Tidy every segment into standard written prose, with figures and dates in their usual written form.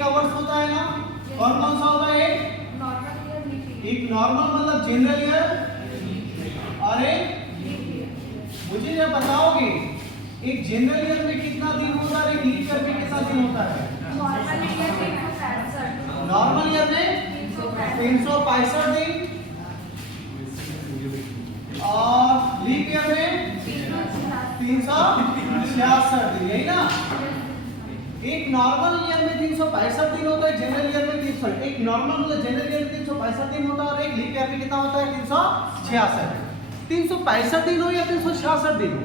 का वर्ष होता है ना, कौन कौन सा होता है? एक नॉर्मल मतलब जनरल ईयर और एक, मुझे जब बताओगे एक जनरल ईयर में कितना दिन होता है, एक लीप ईयर में कितना दिन होता है? नॉर्मल ईयर में 365 दिन और लीप ईयर में 366 दिन, यही ना? एक नॉर्मल ईयर में 365 दिन होता है, जनरल ईयर में एक नॉर्मल मतलब जनरल ईयर में 365 दिन होता है और एक लीप ईयर में कितना होता है? 366। 365 दिन हो या 366 दिन हो,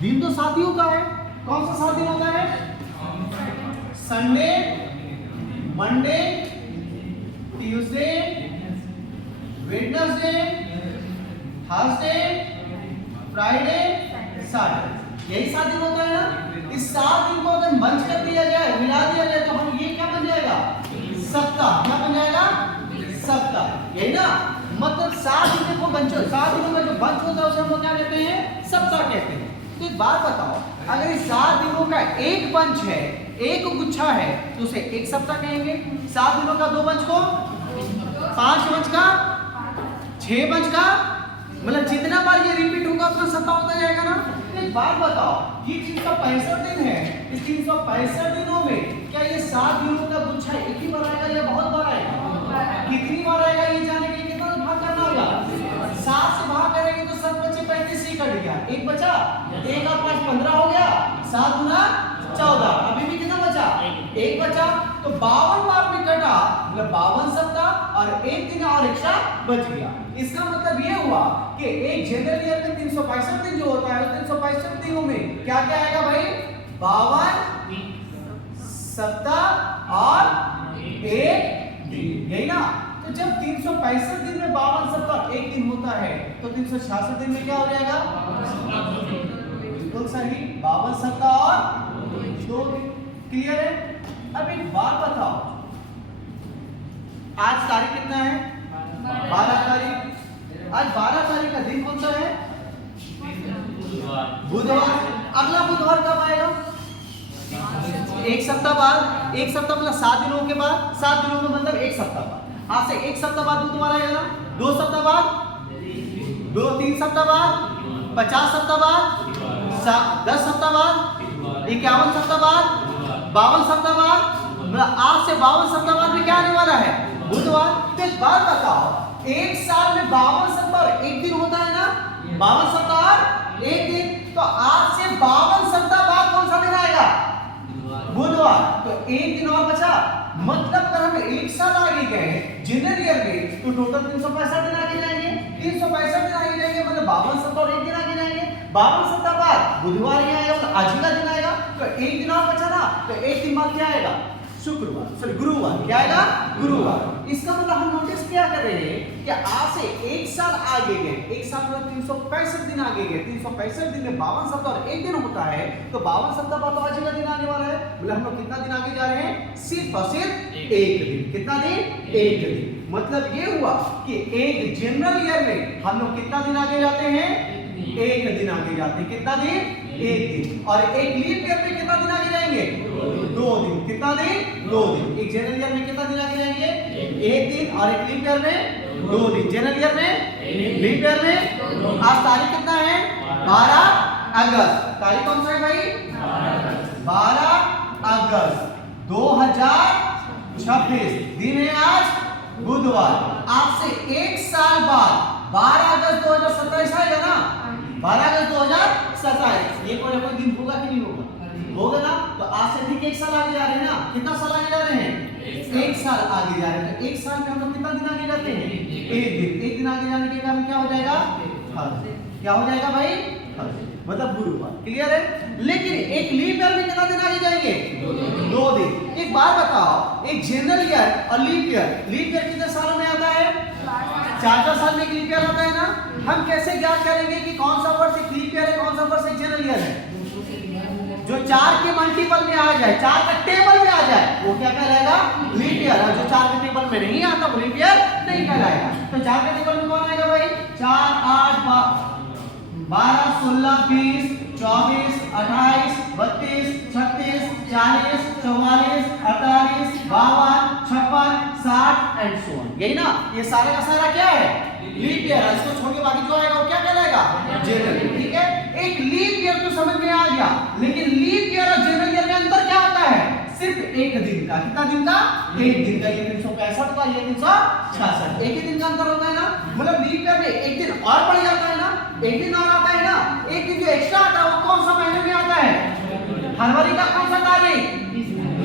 दिन तो साथ ही होता है। कौन सा साथ दिन होता है? Sunday, Monday, Tuesday, Wednesday, Thursday, Friday, Saturday, यही 7 दिन होता है ना। इस 7 दिन को अगर मंच कर दिया जाए, मिला दिया जाए, तो हम ये क्या बन जाएगा? सप्ताह। क्या बन जाएगा? सप्ताह, यही ना? मतलब 7 दिन को बंच, 7 दिनों में जो बंच होता है उसे हम लोग क्या कहते हैं? सप्ताह कहते हैं। तो एक बात बताओ, अगर इस 7 दिनों का एक बंच है, एक गुच्छा है, तो उसे एक सप्ताह कहेंगे। 7 दिनों का 2 बंच को, 5 बंच का, 6 बंच का, मतलब जितना बार ये रिपीट होगा उतना सप्ताह होता जाएगा ना। एक बात बताओ, ये 365 दिन है, इस 365 दिनों में क्या ये 7 दिनों का गुच्छा एक ही बार आएगा या बहुत बार आएगा? कितनी बार आएगा ये जाने के लिए कितना भाग करना होगा? 7 से भाग करेंगे तो 7 बचे 35 ही कट गया, एक बचा, 1 और 5 15 हो गया, 7 गुना 14, अभी भी कितना बचा? एक बचा। तो 52 बार में कटा, मतलब 52 सप्ताह और एक दिन और एक्स्ट्रा बच गया। इसका मतलब ये हुआ कि एक जनरल ईयर में 365 दिन जो होता है, उस 365 दिनों में क्या क्या आएगा भाई? 52 सप्ताह और एक दिन, यही ना? तो जब 365 दिन में 52 सप्ताह एक दिन होता है, तो 366 दिन में क्या हो जाएगा? बिल्कुल सही, 52 सप्ताह और 2 दिन। क्लियर है? अब एक बात बताओ, आज तारीख कितना है? 12 तारीख। आज 12 तारीख का दिन कौन सा है? बुधवार। अगला बुधवार कब आएगा? एक सप्ताह बाद। एक सप्ताह मतलब 7 दिनों के बाद, 7 दिनों का मतलब एक सप्ताह बाद। आज से एक सप्ताह बाद बुधवार आएगा ना। 2 सप्ताह बाद, 3 सप्ताह बाद, 50 सप्ताह बाद, 10 सप्ताह बाद, 51 सप्ताह बाद, 52 सप्ताह बाद, मतलब आज से 52 सप्ताह बाद में क्या आने वाला है? बुधवार। तो एक बात बताओ, एक साल में 52 सप्ताह एक दिन होता है ना? 52 सप्ताह एक दिन, तो आज से 52 सप्ताह बाद कौन सा दिन आएगा? बुधवार। तो एक दिन और बचा, मतलब अगर हम एक साल आगे गए जनरल ईयर में, तो टोटल 365 दिन आगे जाएंगे। 365 दिन आगे जाएंगे मतलब 52 सप्ताह और एक दिन आगे जाएंगे। 52 सप्ताह बाद बुधवार ही आएगा, मतलब आज का दिन आएगा। तो एक दिन और बचा ना, तो एक दिन बाद क्या आएगा? शुक्रवार, सॉरी गुरुवार। क्या आएगा? गुरुवार। इसका मतलब हम नोटिस क्या कर रहे हैं कि आज से एक साल आगे गए, एक साल मतलब 365 दिन आगे गए। 365 दिन में 52 सप्ताह और एक दिन होता है, तो 52 सप्ताह बाद तो आज का दिन आने वाला है। मतलब हम लोग कितना दिन आगे जा रहे हैं? सिर्फ और सिर्फ एक दिन। कितना दिन? एक दिन। मतलब ये हुआ कि एक जनरल ईयर में हम लोग कितना दिन आगे जाते हैं? एक दिन आगे जाते हैं। कितना दिन? एक दिन। और एक लीप ईयर में कितना दिन आगे जाएंगे? 2 दिन। कितना दिन? 2 दिन। एक जनरल ईयर में कितना दिन आगे जाएंगे? एक दिन। और एक लीप ईयर में 2 दिन। जनरल ईयर में, लीप ईयर में। आज तारीख कितना है? 12 अगस्त। तारीख कौन सा है भाई? 12 अगस्त 2026। दिन है आज बुधवार। आज से एक साल बाद 12 अगस्त 2027 आएगा ना? 12 अगस्त 2027। ये कोई ना कोई दिन होगा कि नहीं होगा? होगा ना? तो आज से ठीक एक साल आगे जा रहे हैं ना? कितना साल आगे जा रहे हैं? एक साल आगे जा रहे हैं। तो एक साल में हम लोग कितना दिन आगे जाते हैं? एक दिन। एक दिन आगे जाने के कारण क्या हो जाएगा? थर्सडे। क्या हो जाएगा भाई? थर्सडे, मतलब गुरुवार। क्लियर है? लेकिन एक लीप ईयर में कितना दिन आगे जाएंगे? 2 दिन। एक बात बताओ, एक जनरल ईयर और लीप ईयर कितने सालों में आता है? 4 साल में एक लीप ईयर आता है ना? हम कैसे ज्ञात करेंगे कि कौन सा वर्ष एक लीप ईयर है, कौन सा वर्ष एक जनरल ईयर है? जो 4 के मल्टीपल में आ जाए, 4 का टेबल में आ जाए, वो क्या कहलाएगा? Leap year. और जो 4 के टेबल में नहीं आता वो लीप ईयर नहीं कहलाएगा। तो 4 के टेबल में कौन आएगा भाई? 4, 8, 12, 16, 20, 24, 28, 32, 36, 40, 44, 48, 52, एंड सो ऑन, यही ना। ये सारा का सारा क्या है? Leap year. इसको छोड़ के बाकी जो आएगा वो क्या कहलाएगा? जनरल, ठीक है। एक लीप ईयर तो समझ में आ गया, लेकिन लीप ईयर और जनरल ईयर में अंतर क्या होता है? सिर्फ एक दिन का। कितना दिन का? एक दिन का। ये 365 का, ये 366, एक ही दिन का अंतर होता है ना। मतलब लीप ईयर में एक दिन और बढ़ जाता है ना, एक दिन और आता है ना। एक दिन जो एक्स्ट्रा आता है वो कौन सा महीने में आता है? फरवरी का कौन सा तारीख?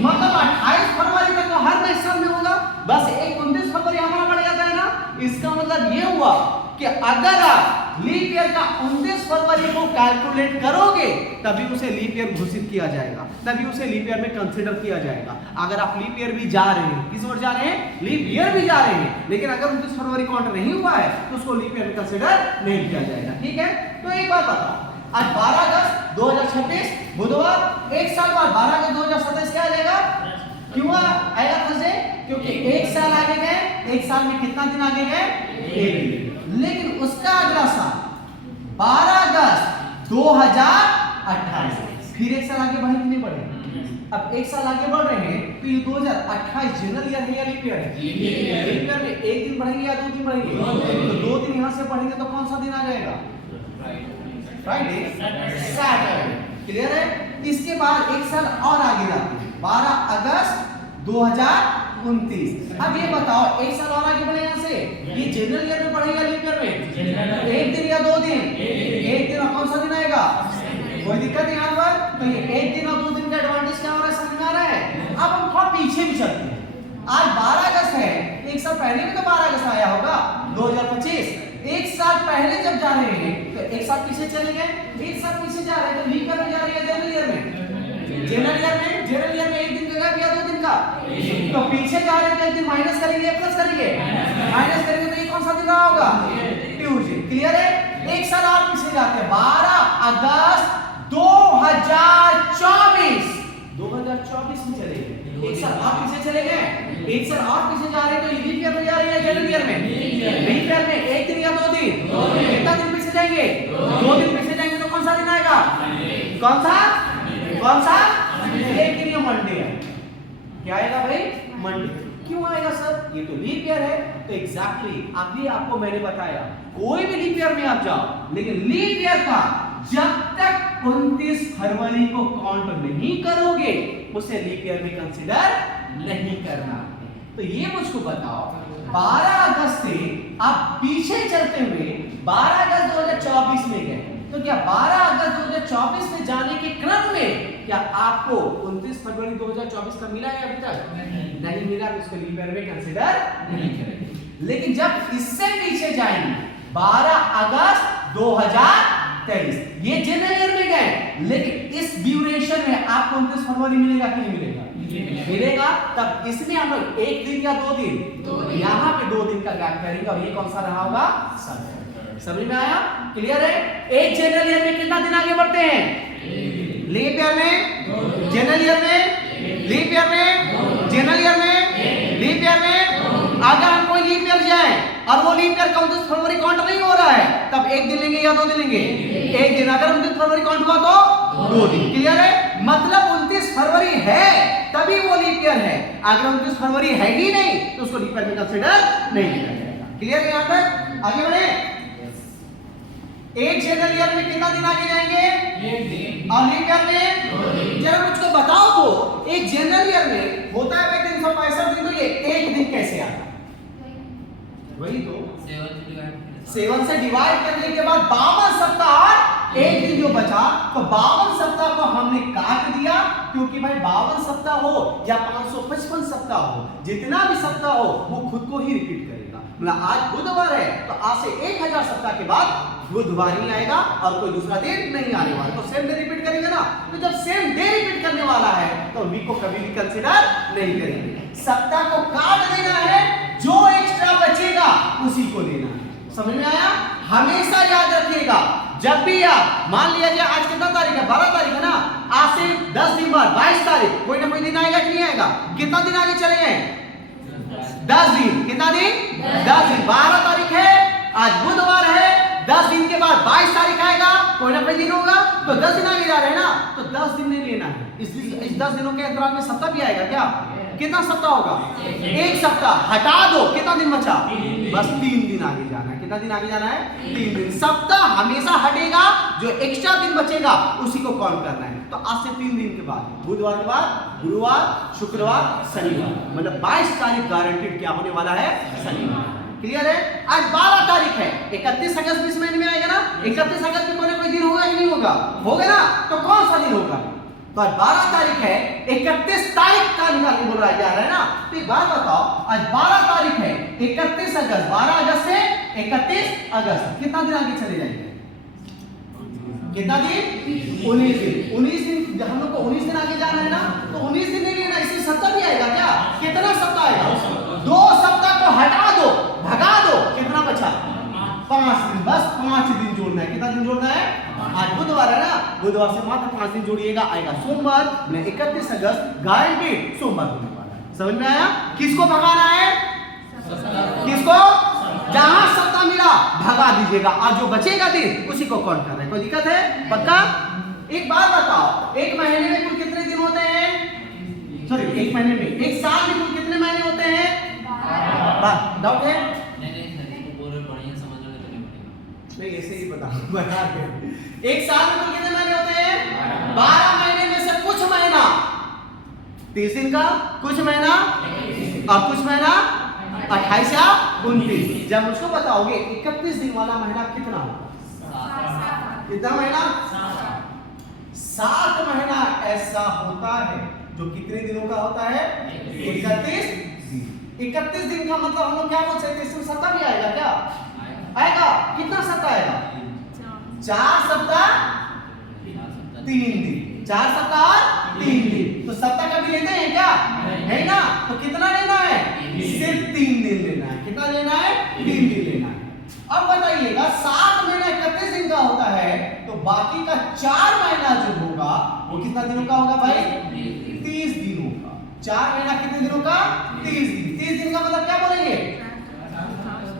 मतलब 28 फरवरी तक तो हर नए साल में होगा। बस एक 29 फरवरी हमारा बढ़ जाता है ना। इसका मतलब ये हुआ कि अगर आप लीप ईयर का 29 फरवरी को कैलकुलेट करोगे तभी उसे लीप ईयर घोषित किया जाएगा, तभी उसे लीप ईयर में कंसीडर किया जाएगा। अगर आप लीप ईयर भी जा रहे हैं, किस ओर जा रहे हैं? लीप ईयर भी जा रहे हैं, लेकिन अगर 29 फरवरी काउंट नहीं हुआ है तो उसको लीप ईयर में कंसीडर नहीं किया जाएगा, ठीक है। तो एक बात बताओ, आज 12 अगस्त 2026 बुधवार, एक साल बाद 12 अगस्त 2027 क्या आ जाएगा? क्यों आएगा थर्सडे? क्योंकि एक साल आगे गए, एक साल में कितना दिन आगे गए? एक दिन। लेकिन उसका अगला साल 12 अगस्त 2028, फिर एक साल आगे बढ़े कि नहीं बढ़े? अब एक साल आगे बढ़ रहे हैं तो ये 2028 जनरल ईयर है या लीप ईयर है? लीप ईयर में एक दिन बढ़ेंगे या 2 दिन बढ़ेंगे? तो 2 दिन यहां से बढ़ेंगे तो कौन सा दिन आ जाएगा? Friday, Saturday. क्लियर है? इसके बाद एक साल और आगे जाते हैं, 12 अगस्त 2029। अब ये बताओ, एक साल और आगे बढ़े यहाँ से, ये जनरल ईयर में बढ़ेगा लीप ईयर में? एक दिन या 2 दिन? एक दिन। और कौन सा दिन आएगा? कोई दिक्कत यहाँ पर? तो ये एक दिन और 2 दिन का एडवांटेज क्या हो रहा है, समझ में आ रहा है? अब हम थोड़ा पीछे भी चलते हैं। आज 12 अगस्त है, एक साल पहले भी तो 12 अगस्त आया होगा 2025। एक साल पहले जब जा रहे हैं तो एक साल पीछे चले गए, एक साल पीछे जा रहे हैं तो लीप ईयर में जा रहे हैं जनरल ईयर में? जनरल ईयर में एक दिन का गैप या 2 दिन का? तो पीछे जा रहे हैं तो एक दिन माइनस करेंगे, प्लस करेंगे? माइनस करेंगे तो ये कौन सा दिन रहा होगा? ट्यूसडे। क्लियर है? एक साल और पीछे जाते हैं, 12 अगस्त 2024 में चले गए, एक साल और पीछे चले गए, एक साल और पीछे जा रहे हैं तो लीप ईयर में जा रहे हैं जनरल ईयर में? लीप ईयर में एक दिन या 2 दिन? कितना दिन पीछे जाएंगे? 2 दिन पीछे जाएंगे तो कौन सा दिन आएगा? कौन सा? कौन सा? एक दिन या मंडे है। क्या आएगा भाई? मंडे। क्यों आएगा सर? ये तो लीप ईयर है। तो एग्जैक्टली अभी आपको मैंने बताया, कोई भी लीप ईयर में आप जाओ, लेकिन लीप ईयर का जब तक 29 फरवरी को काउंट नहीं करोगे उसे लीप ईयर में कंसीडर नहीं करना। तो ये मुझको बताओ, 12 अगस्त से आप पीछे चलते हुए 12 अगस्त 2024 में गए, तो क्या 12 अगस्त 2024 में जाने के क्रम में क्या आपको 29 फरवरी 2024 का मिला है अभी तक? नहीं मिला, तो उसको लीप ईयर में कंसीडर नहीं करेंगे। लेकिन जब इससे पीछे जाएंगे 12 अगस्त 2023, ये जनरल ईयर में गए, लेकिन इस ड्यूरेशन में आपको 29 फरवरी मिलेगा कि नहीं मिलेगा? मिलेगा। तब इसमें हम लोग एक दिन या 2 दिन, यहाँ पे 2 दिन का गैप करेंगे और ये कौन सा रहा होगा? समझ में आया? क्लियर है? एक जनरल ईयर में कितना दिन आगे बढ़ते हैं? लीप ईयर में, जनरल ईयर में, लीप ईयर में, जनरल ईयर में, लीप ईयर में। अगर हम कोई लीप ईयर जाए और वो लीप ईयर का 29 फरवरी काउंट नहीं हो रहा है, तब एक दिन लेंगे या 2 दिन लेंगे? एक दिन। अगर 29 फरवरी काउंट हुआ तो 2 दिन। क्लियर है? मतलब 29 फरवरी है तभी वो लीप ईयर है, अगर 29 फरवरी है ही नहीं तो उसको लीप ईयर में कंसीडर नहीं किया जाएगा। क्लियर है? यहाँ तक आगे बढ़े। एक जनरल ईयर में कितना दिन आगे जाएंगे? एक दिन। और लीप ईयर में जरा मुझको बताओ तो, एक जनरल ईयर में होता है 365 दिन, तो ये एक दिन कैसे आता? वही तो 7 से डिवाइड करने के बाद 52 सप्ताह और एक दिन जो बचा, तो 52 सप्ताह को हमने काट दिया, क्योंकि भाई 52 सप्ताह हो या 555 सप्ताह हो, जितना भी सप्ताह हो वो खुद को ही रिपीट करेगा। मतलब आज बुधवार है तो आज से 1000 सप्ताह के बाद बुधवार ही आएगा और कोई दूसरा दिन नहीं आने वाला, तो सेम डे रिपीट करेंगे ना। तो जब सेम डे रिपीट करने वाला है तो वीक को कभी भी कंसीडर नहीं करेंगे। सप्ताह को काट देना है, जो एक्स्ट्रा बचेगा उसी को लेना है। समझ में आया? हमेशा याद रखिएगा, जब भी आप मान लिया जाए आज कितना तारीख है? 12 तारीख है ना। आज से 10 दिन बाद 22 तारीख कोई ना कोई दिन आएगा कि नहीं आएगा? कितना दिन आगे चले गए? 10 दिन। कितना दिन? 10 दिन। 12 तारीख है, आज बुधवार है, 10 दिन के बाद 22 तारीख आएगा, कोई ना कोई दिन होगा, तो 10 दिन आगे जा रहे हैं ना, तो 10 दिन नहीं लेना है। इस 10 दिनों के अंतराल में सप्ताह भी आएगा क्या? कितना सप्ताह होगा? एक सप्ताह। हटा दो, कितना दिन बचा? बस 3 दिन आगे जाना है। कितना दिन आगे जाना है? 3 दिन। सप्ताह हमेशा हटेगा, जो एक्स्ट्रा दिन बचेगा उसी को काउंट करना है। तो आज से 3 दिन के बाद, बुधवार के बाद गुरुवार, शुक्रवार, शनिवार, मतलब 22 तारीख गारंटीड क्या होने वाला है? शनिवार। क्लियर है? आज 12 तारीख है, 31 अगस्त भी इस महीने में आएगा ना। 31 अगस्त में कोई दिन होगा कि नहीं होगा? होगा ना। तो कौन सा दिन होगा? तो आज 12 तारीख है, 31 तारीख का निकालने बोल रहा जा रहा है ना। तो एक बात बताओ, आज 12 तारीख है, 31 अगस्त, 12 अगस्त से 31 अगस्त, कितना दिन आगे चले जाएंगे? कितना दिन? 19 दिन। 19 दिन, हम लोग को 19 दिन आगे जाना है ना, तो 19 दिन नहीं लेना, इसमें सप्ताह भी आएगा क्या? कितना सप्ताह आएगा? 2 सप्ताह को हटा दो, भगा दो, कितना बचा? 5 दिन। बस 5 दिन जोड़ना है। कितना दिन जोड़ना है? आज बुधवार है ना, बुधवार से मात्र 5 दिन जोड़िएगा, आएगा सोमवार। 31 अगस्त गारंटीड सोमवार होने वाला है। समझ में आया? किसको भगाना है? किसको? जहां सप्ताह मिला भगा दीजिएगा, और जो बचेगा दिन उसी को काउंट करना है। कोई दिक्कत है? पक्का? एक बात बताओ, एक महीने में कुल कितने दिन होते हैं? सॉरी, एक महीने में, एक साल में कुल कितने महीने होते हैं? डाउट है? नहीं, ऐसे ही बता एक साल में कुल कितने महीने होते हैं? 12 महीने में से कुछ महीना 30 दिन का, कुछ महीना और कुछ महीना 28 या 29। जब मुझको बताओगे 31 दिन वाला महीना कितना होगा? कितना महीना? 7 महीना ऐसा होता है जो कितने दिनों का होता है? 31 दिन। 31 दिन का मतलब हम लोग क्या बोल सकते हैं? इसमें सप्ताह भी आएगा क्या? आएगा। कितना सप्ताह आएगा? 4 सप्ताह 3 दिन। 4 सप्ताह 3 दिन। तो सप्ताह कभी लेते हैं क्या? है ना। तो कितना लेना है? सिर्फ 3 दिन लेना है। कितना लेना है? 3 दिन लेना है। अब बताइएगा, 7 महीना 31 दिन का होता है, तो बाकी का 4 महीना जो होगा वो कितना दिनों का होगा भाई? 30 दिनों का। 4 महीना कितने दिनों का? 30 दिन। 30 दिन का मतलब क्या बोलेंगे?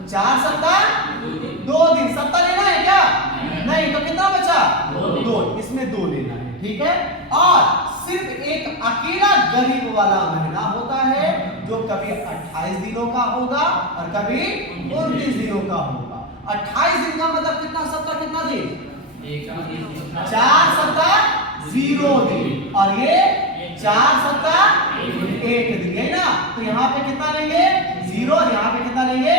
4 सप्ताह 2 दिन। सप्ताह लेना है क्या? नहीं। तो कितना बचा? 2। इसमें 2 लेना है। ठीक है। और सिर्फ एक अकेला गरीब वाला महीना होता है जो कभी 28 दिनों का होगा और कभी 29 दिनों का होगा। 28 दिन का मतलब कितना सप्ताह, कितना दिन? 4 सप्ताह 0 दिन, और ये 4 सप्ताह 1 दिन, है ना। तो यहाँ पे कितना लेंगे? 0, और यहाँ पे कितना लेंगे?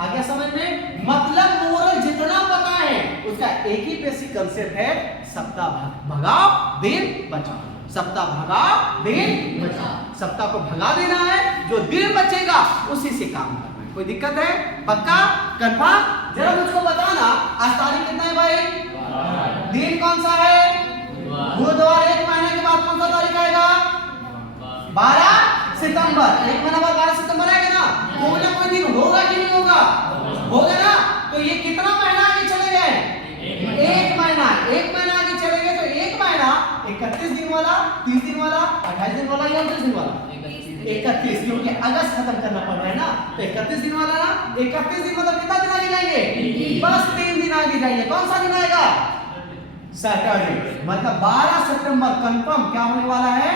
आगे समझ में? मतलब मोरल जितना पता है उसका एक ही बेसिक कंसेप्ट है, सप्ताह भगाओ दिन बचाओ। सप्ताह भगाओ दिन बचाओ। सप्ताह को भगा देना है, जो दिन बचेगा उसी से काम करना है। कोई दिक्कत है? पक्का? कंफर्म? जरा मुझको बताना, आज तारीख कितना है भाई? दिन कौन सा है? बुधवार। एक महीने के बाद कौन सा तारीख आएगा? 12 सितंबर। एक महीना बाद 12 सितंबर आएगा ना। कोई ना कोई दिन होगा कि नहीं होगा? होगा ना। तो ये कितना महीना आगे चले गए? एक महीना। एक महीना आगे चले गए, तो एक महीना 31 दिन वाला, 30 दिन वाला, 28 दिन वाला या 29 दिन वाला? 31, क्योंकि अगस्त खत्म करना पड़ रहा है ना। तो 31 दिन वाला ना। 31 दिन मतलब कितना दिन आगे जाएंगे? बस 3 दिन आगे जाएंगे। कौन सा दिन आएगा? सैटरडे। मतलब 12 सितंबर कंफर्म क्या होने वाला है?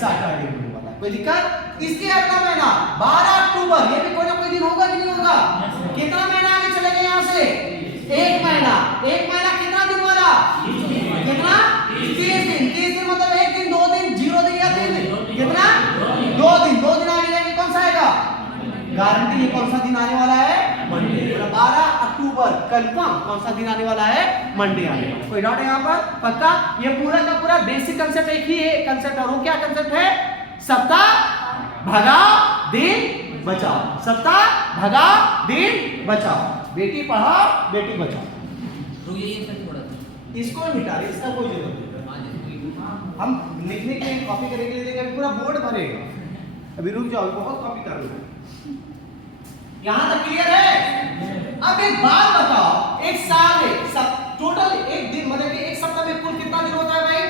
सैटरडे होने वाला है। कोई दिक्कत? इसके अगला महीना 12 अक्टूबर, ये भी कोई ना कोई दिन होगा कि नहीं होगा? कितना महीना आगे चले गए यहाँ से? एक महीना। एक महीना कितना दिन वाला? कितना? 30 दिन। 30 दिन मतलब 1 दिन, 2 दिन, 0 दिन या 3 दिन? कितना? 2 दिन। 2 दिन आगे जाएंगे, कौन सा आएगा? गारंटी। ये कौन सा दिन आने वाला है? मंडे। 12 अक्टूबर कंफर्म कौन सा दिन आने वाला है? मंडे आने वाला। कोई डाउट है यहाँ पर? पक्का? ये पूरा का पूरा बेसिक कंसेप्ट एक ही है कंसेप्ट, और वो क्या कंसेप्ट है? सप्ताह भगाओ दिन बचाओ। सप्ताह भगाओ दिन बचाओ। बेटी पढ़ाओ बेटी बचाओ। इसको मिटा रहे, इसका कोई जरूरत नहीं। हम लिखने के लिए, कॉपी करने के लिए पूरा बोर्ड भरेगा। अभी रुक जाओ, बहुत कॉपी कर रहे हो। यहाँ तक क्लियर है? अब एक बात बताओ, एक साल में टोटल एक दिन मतलब कि एक सप्ताह में कुल कितना दिन होता है भाई?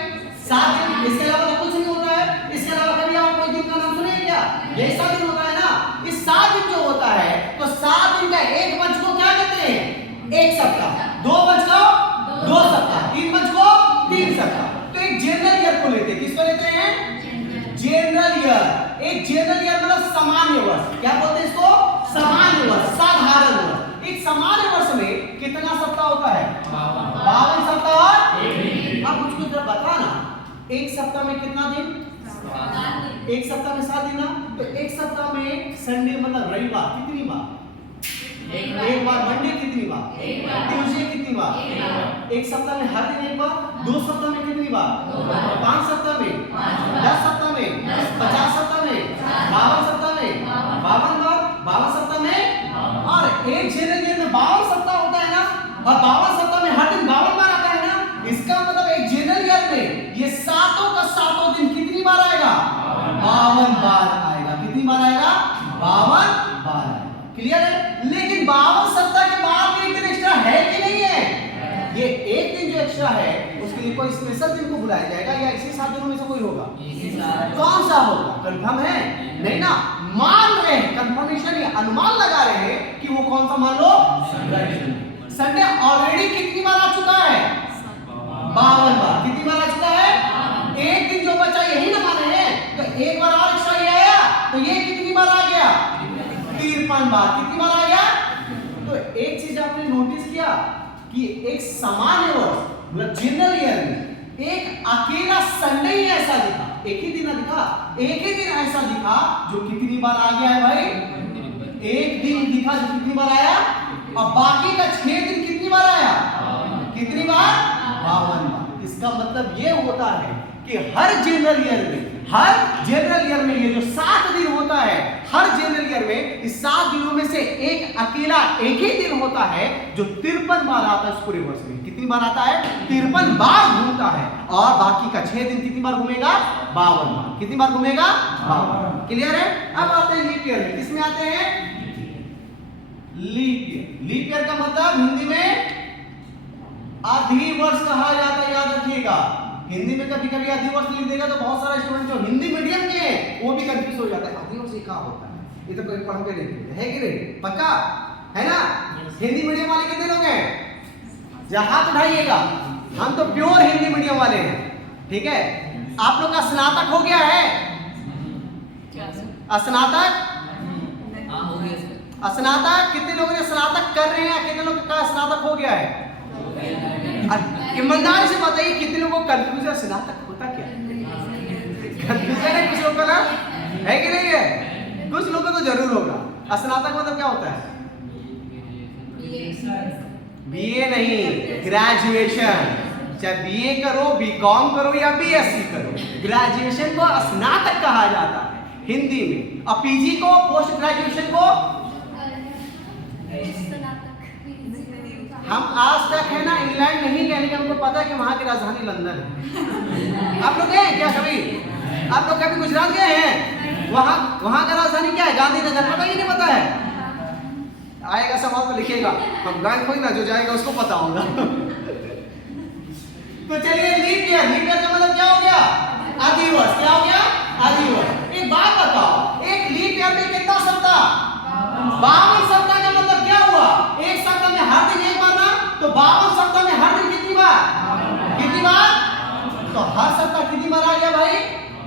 7 दिन। इसके अलावा तो कुछ नहीं होता है। इसके अलावा कभी आप कोई दिन का नाम सुने क्या? ये 7 दिन होता है ना। इस 7 दिन जो होता है, तो 7 दिन का एक बच को क्या कहते हैं? एक सप्ताह। 2 बच को 2 सप्ताह। 3 बच को 3 सप्ताह। तो एक जनरल ईयर को लेते हैं। किसको लेते हैं? General year. एक एक जनरल ईयर मतलब सामान्य वर्ष, क्या बोलते हैं इसको? सामान्य वर्ष, साधारण वर्ष। एक सामान्य वर्ष में कितना सप्ताह होता है? 52 सप्ताह। और अब मुझको जरा बताना, एक सप्ताह में कितना दिन? एक सप्ताह में 7 दिन ना, तो एक सप्ताह में संडे मतलब रविवार कितनी बार? एक बार। मंडे कितनी बार? ट्यूसडे कितनी बार? एक सप्ताह में हर दिन एक बार। 2 सप्ताह में कितनी बार? 5 सप्ताह में, 10 सप्ताह में, 50 सप्ताह में, 52 सप्ताह में, 52 बार, 52 सप्ताह में। और एक जनरल ईयर में 52 सप्ताह होता है ना, और 52 सप्ताह में हर दिन 52 बार आता है ना, इसका मतलब एक जनरल ईयर में ये सातों का सातों दिन कितनी बार आएगा? 52 बार आएगा। कितनी बार आएगा? 52 बार। क्लियर है? लेकिन 52 सप्ताह के बाद एक दिन एक्स्ट्रा है कि नहीं है? ये एक दिन जो एक्स्ट्रा है उसके लिए कोई स्पेशल दिन को बुलाया जाएगा या इसी 7 दिनों में से कोई होगा? कौन सा होगा? कंफर्म है? नहीं ना, मान रहे हैं, कंफर्मेशन या अनुमान लगा रहे हैं कि वो कौन सा मान लो? संडे ऑलरेडी कितनी बार आ चुका है? 52 बार। कितनी बार आ चुका है? एक दिन जो बचा यही ना मान रहे हैं, तो एक बार और एक्स्ट्रा ये आया, तो ये कितनी बार आ गया? 53 बार। कितनी बार आ गया? तो एक चीज आपने नोटिस किया कि एक सामान्य वर्ष मतलब जनरल ईयर में एक अकेला संडे ही ऐसा दिखा, एक ही दिन दिखा, एक ही दिन ऐसा दिखा जो कितनी बार आ गया है भाई? एक दिन दिखा जो कितनी बार आया, और बाकी का 6 दिन कितनी बार आया? कितनी बार? 52 बार। इसका मतलब ये होता है कि हर जनरल ईयर में ये जो 7 दिन होता है, हर जनरल ईयर में इस 7 दिनों में से एक अकेला एक ही दिन होता है जो 53 बार आता है इस पूरे वर्ष में। कितनी बार आता है? 53 बार घूमता है, और बाकी का 6 दिन कितनी बार घूमेगा? 52 बार। कितनी बार घूमेगा? 52। क्लियर है? अब आते हैं लीप ईयर में। किसमें आते हैं? Leap year. लीप ईयर का मतलब हिंदी में अधिवर्ष कहा जाता है, याद रखिएगा। हिंदी में कभी कभी अधिवर्ष लिख देगा तो बहुत सारे स्टूडेंट जो हिंदी मीडियम के हैं वो भी कंफ्यूज हो जाता है, अधिवर्ष ये क्या होता है? ये तो कोई पढ़ के नहीं है कि नहीं? पक्का है ना? हिंदी मीडियम वाले कितने लोग हैं? जहां हाथ उठाइएगा। हम तो प्योर हिंदी मीडियम वाले हैं, ठीक है? आप लोग का स्नातक हो गया है? स्नातक स्नातक कितने लोगों ने स्नातक कर रहे हैं? कितने लोगों का स्नातक हो गया है? ईमानदारी से बताइए, कितने लोगों को कंफ्यूजन स्नातक होता क्या? कंफ्यूजन है कुछ लोगों का, है कि नहीं है? कुछ लोगों को जरूर होगा। स्नातक मतलब क्या होता है? बीए नहीं, ग्रेजुएशन। चाहे बीए करो, बीकॉम करो या बीएससी करो, ग्रेजुएशन को स्नातक कहा जाता है हिंदी में। और पीजी को, पोस्ट ग्रेजुएशन को हम आज तक है ना इंग्लैंड नहीं गए, लेकिन हमको पता है कि वहां की राजधानी लंदन है। आप लोग गए क्या कभी? आप लोग कभी गुजरात गए हैं? वहां का राजधानी क्या है? गांधीनगर। पता ही नहीं पता है? आएगा सवाल तो लिखिएगा, हम ब्लैंक होई ना, जो जाएगा उसको पता होगा। तो चलिए लीप ईयर। लीप ईयर का मतलब क्या हो गया? अधिवर्ष। क्या हो गया? अधिवर्ष। एक बात बताओ, एक लीप ईयर में कितना सप्ताह? 52 सप्ताह का मतलब क्या हुआ? एक सप्ताह में हर दिन एक बार ना, तो 52 सप्ताह में हर दिन कितनी बार? कितनी बार? तो हर सप्ताह कितनी बार आ गया भाई?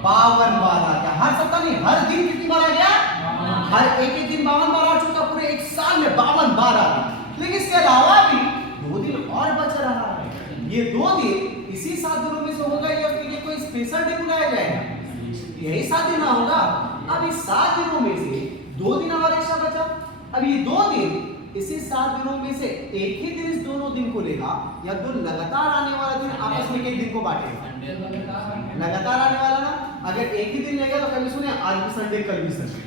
52 बार आ गया। हर सप्ताह नहीं, हर दिन कितनी बार आ गया? हर एक दिन 52 बार आ चुका, पूरे एक साल में 52 बार आ गया। लेकिन इसके अलावा भी 2 दिन और बच रहा है। ये 2 दिन इसी 7 दिनों में से होगा या फिर कोई स्पेशल डे बुलाया जाएगा? यही 7 दिन होगा। अब इस 7 दिनों में से 2 दिन हमारे एक्स्ट्रा बचा। अब ये 2 दिन इसी 7 दिनों में से एक ही दिन इस दोनों दिन को लेगा, या 2 लगातार आने वाला दिन आपस में एक दिन को बांटेगा? लगातार आने वाला ना, अगर एक ही दिन लेगा तो कभी सुने आज भी संडे कल भी संडे,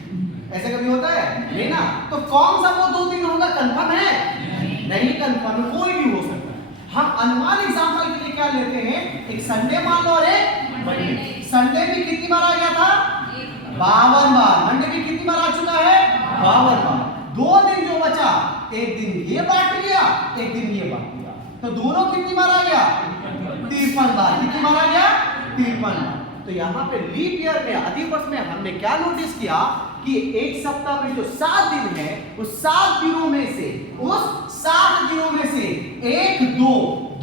ऐसा कभी होता है? नहीं ना। तो कौन सा वो 2 दिन होगा? कंफर्म है? नहीं कंफर्म, कोई भी हो सकता है। हम अनुमान एग्जांपल के लिए क्या लेते हैं? एक संडे मान लो और एक मंडे। संडे भी कितनी बार आ गया था? 52 बार। मंडे भी कितनी बार आ चुका है? 52 बार। 2 दिन जो बचा, एक दिन ये बांट लिया, एक दिन ये बांट लिया, तो दोनों कितनी बार आ गया? 53 बार। कितनी बार आ गया? 53 बार। तो यहाँ पे लीप ईयर में, अधिवर्ष में हमने क्या नोटिस किया कि एक सप्ताह में जो 7 दिन है, उस 7 दिनों में से, उस 7 दिनों में से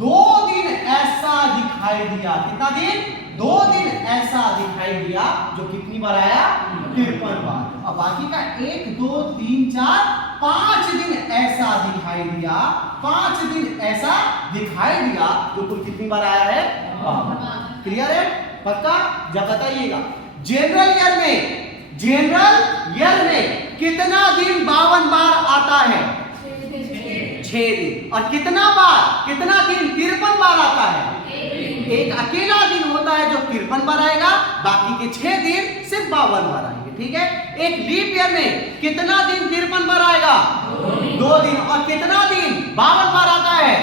2 दिन ऐसा दिखाई दिया। कितना दिन? 2 दिन ऐसा दिखाई दिया जो कितनी बार आया? 53 बार। और बाकी का 1 2 3 4 5 दिन ऐसा दिखाई दिया, 5 दिन ऐसा दिखाई दिया, जो कुल कितनी बार आया है? क्लियर है? पक्का? जब बताइएगा जनरल ईयर में कितना दिन 52 बार आता है? 6 दिन। और कितना दिन 53 बार आता है? एक अकेला दिन होता है जो 53 बार आएगा, बाकी के 6 दिन सिर्फ 52 बार आएंगे। ठीक है? एक लीप ईयर में कितना दिन 53 बार आएगा? 2 दिन। और कितना दिन 52 बार आता है?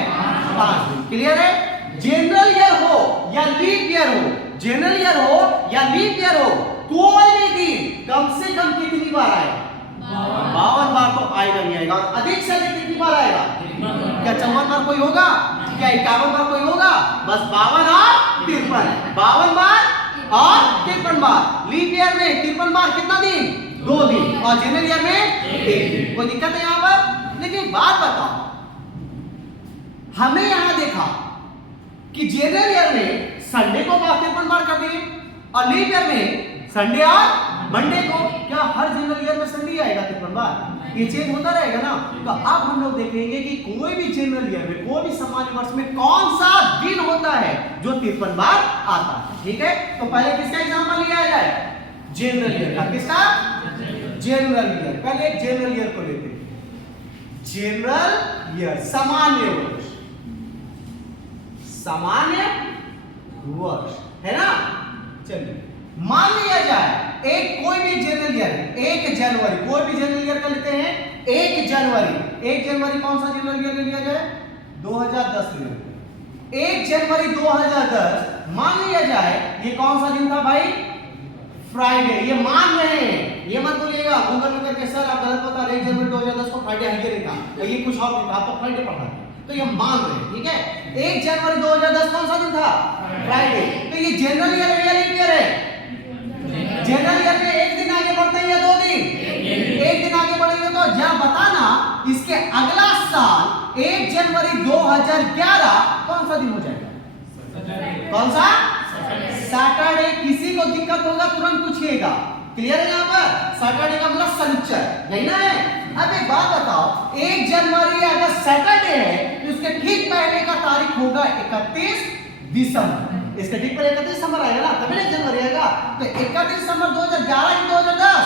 5 दिन। क्लियर है? जनरल ईयर हो या लीप ईयर हो, जनरल ईयर हो या लीप ईयर हो, कोई भी दिन कम से कम कितनी बार आएगा? 52 बार तो आएगा ही आएगा। और अधिक से अधिक कितनी बार आएगा? क्या 54 बार कोई होगा? क्या 51 बार कोई होगा? बस 52 और 53, 52 बार और 53 बार। लीप ईयर में 53 बार कितना दिन? 2 दिन। और जनरल ईयर में 1 दिन। कोई दिक्कत है यहाँ पर? लेकिन बात बताओ, हमने यहाँ देखा कि जनरल ईयर में संडे को 53 बार कर दिए, और लीप ईयर में संडे और मंडे को। क्या हर जनरल ईयर में संडे आएगा 53 बार? ये चेंज होता रहेगा ना। तो अब हम लोग देखेंगे कि कोई भी जनरल ईयर में, कोई भी सामान्य वर्ष में कौन सा दिन होता है जो 53 बार आता है। ठीक है? तो पहले किसका एग्जांपल लिया जाए? जनरल ईयर का। किसका? General year. पहले एक जनरल ईयर को लेते हैं। जनरल ईयर सामान्य वर्ष, सामान्य वर्ष है ना। चलिए मान लिया जाए एक कोई भी जनरल ईयर, 1 जनवरी, कोई भी जनरल ईयर का लेते हैं 1 जनवरी। 1 जनवरी कौन सा जनरल ईयर ले लिया जाए? 2010 ले लिया। 1 जनवरी 2010 मान लिया जाए ये कौन सा दिन था भाई? फ्राइडे। ये मान रहे हैं, ये मत बोलिएगा गूगल में करके सर आप गलत बता रहे हैं, 1 जनवरी 2010 को फ्राइडे है नहीं था, तो ये कुछ और नहीं था, आप तो फ्राइडे पढ़ा रहे हैं। तो ये मान रहे हैं। ठीक है? 1 जनवरी 2010 कौन सा दिन था? फ्राइडे। तो ये जनरल ईयर है या लीप ईयर है? जनरल ईयर में 1 दिन आगे बढ़ते हैं या 2 दिन? 1 दिन आगे बढ़ेंगे। तो जब बताना इसके अगला साल 1 जनवरी 2011 कौन सा दिन हो जाएगा? कौन सा? सैटरडे। किसी को दिक्कत होगा तुरंत पूछिएगा। क्लियर है यहाँ पर? सैटरडे का मतलब शनिचर, यही ना है। अब एक बात बताओ, 1 जनवरी अगर सैटरडे है तो उसके ठीक पहले का तारीख होगा 31 दिसंबर। इसके ठीक पहले 31 दिसंबर आएगा ना, तभी 1 जनवरी आएगा। तो 31 दिसंबर 2011 की 2010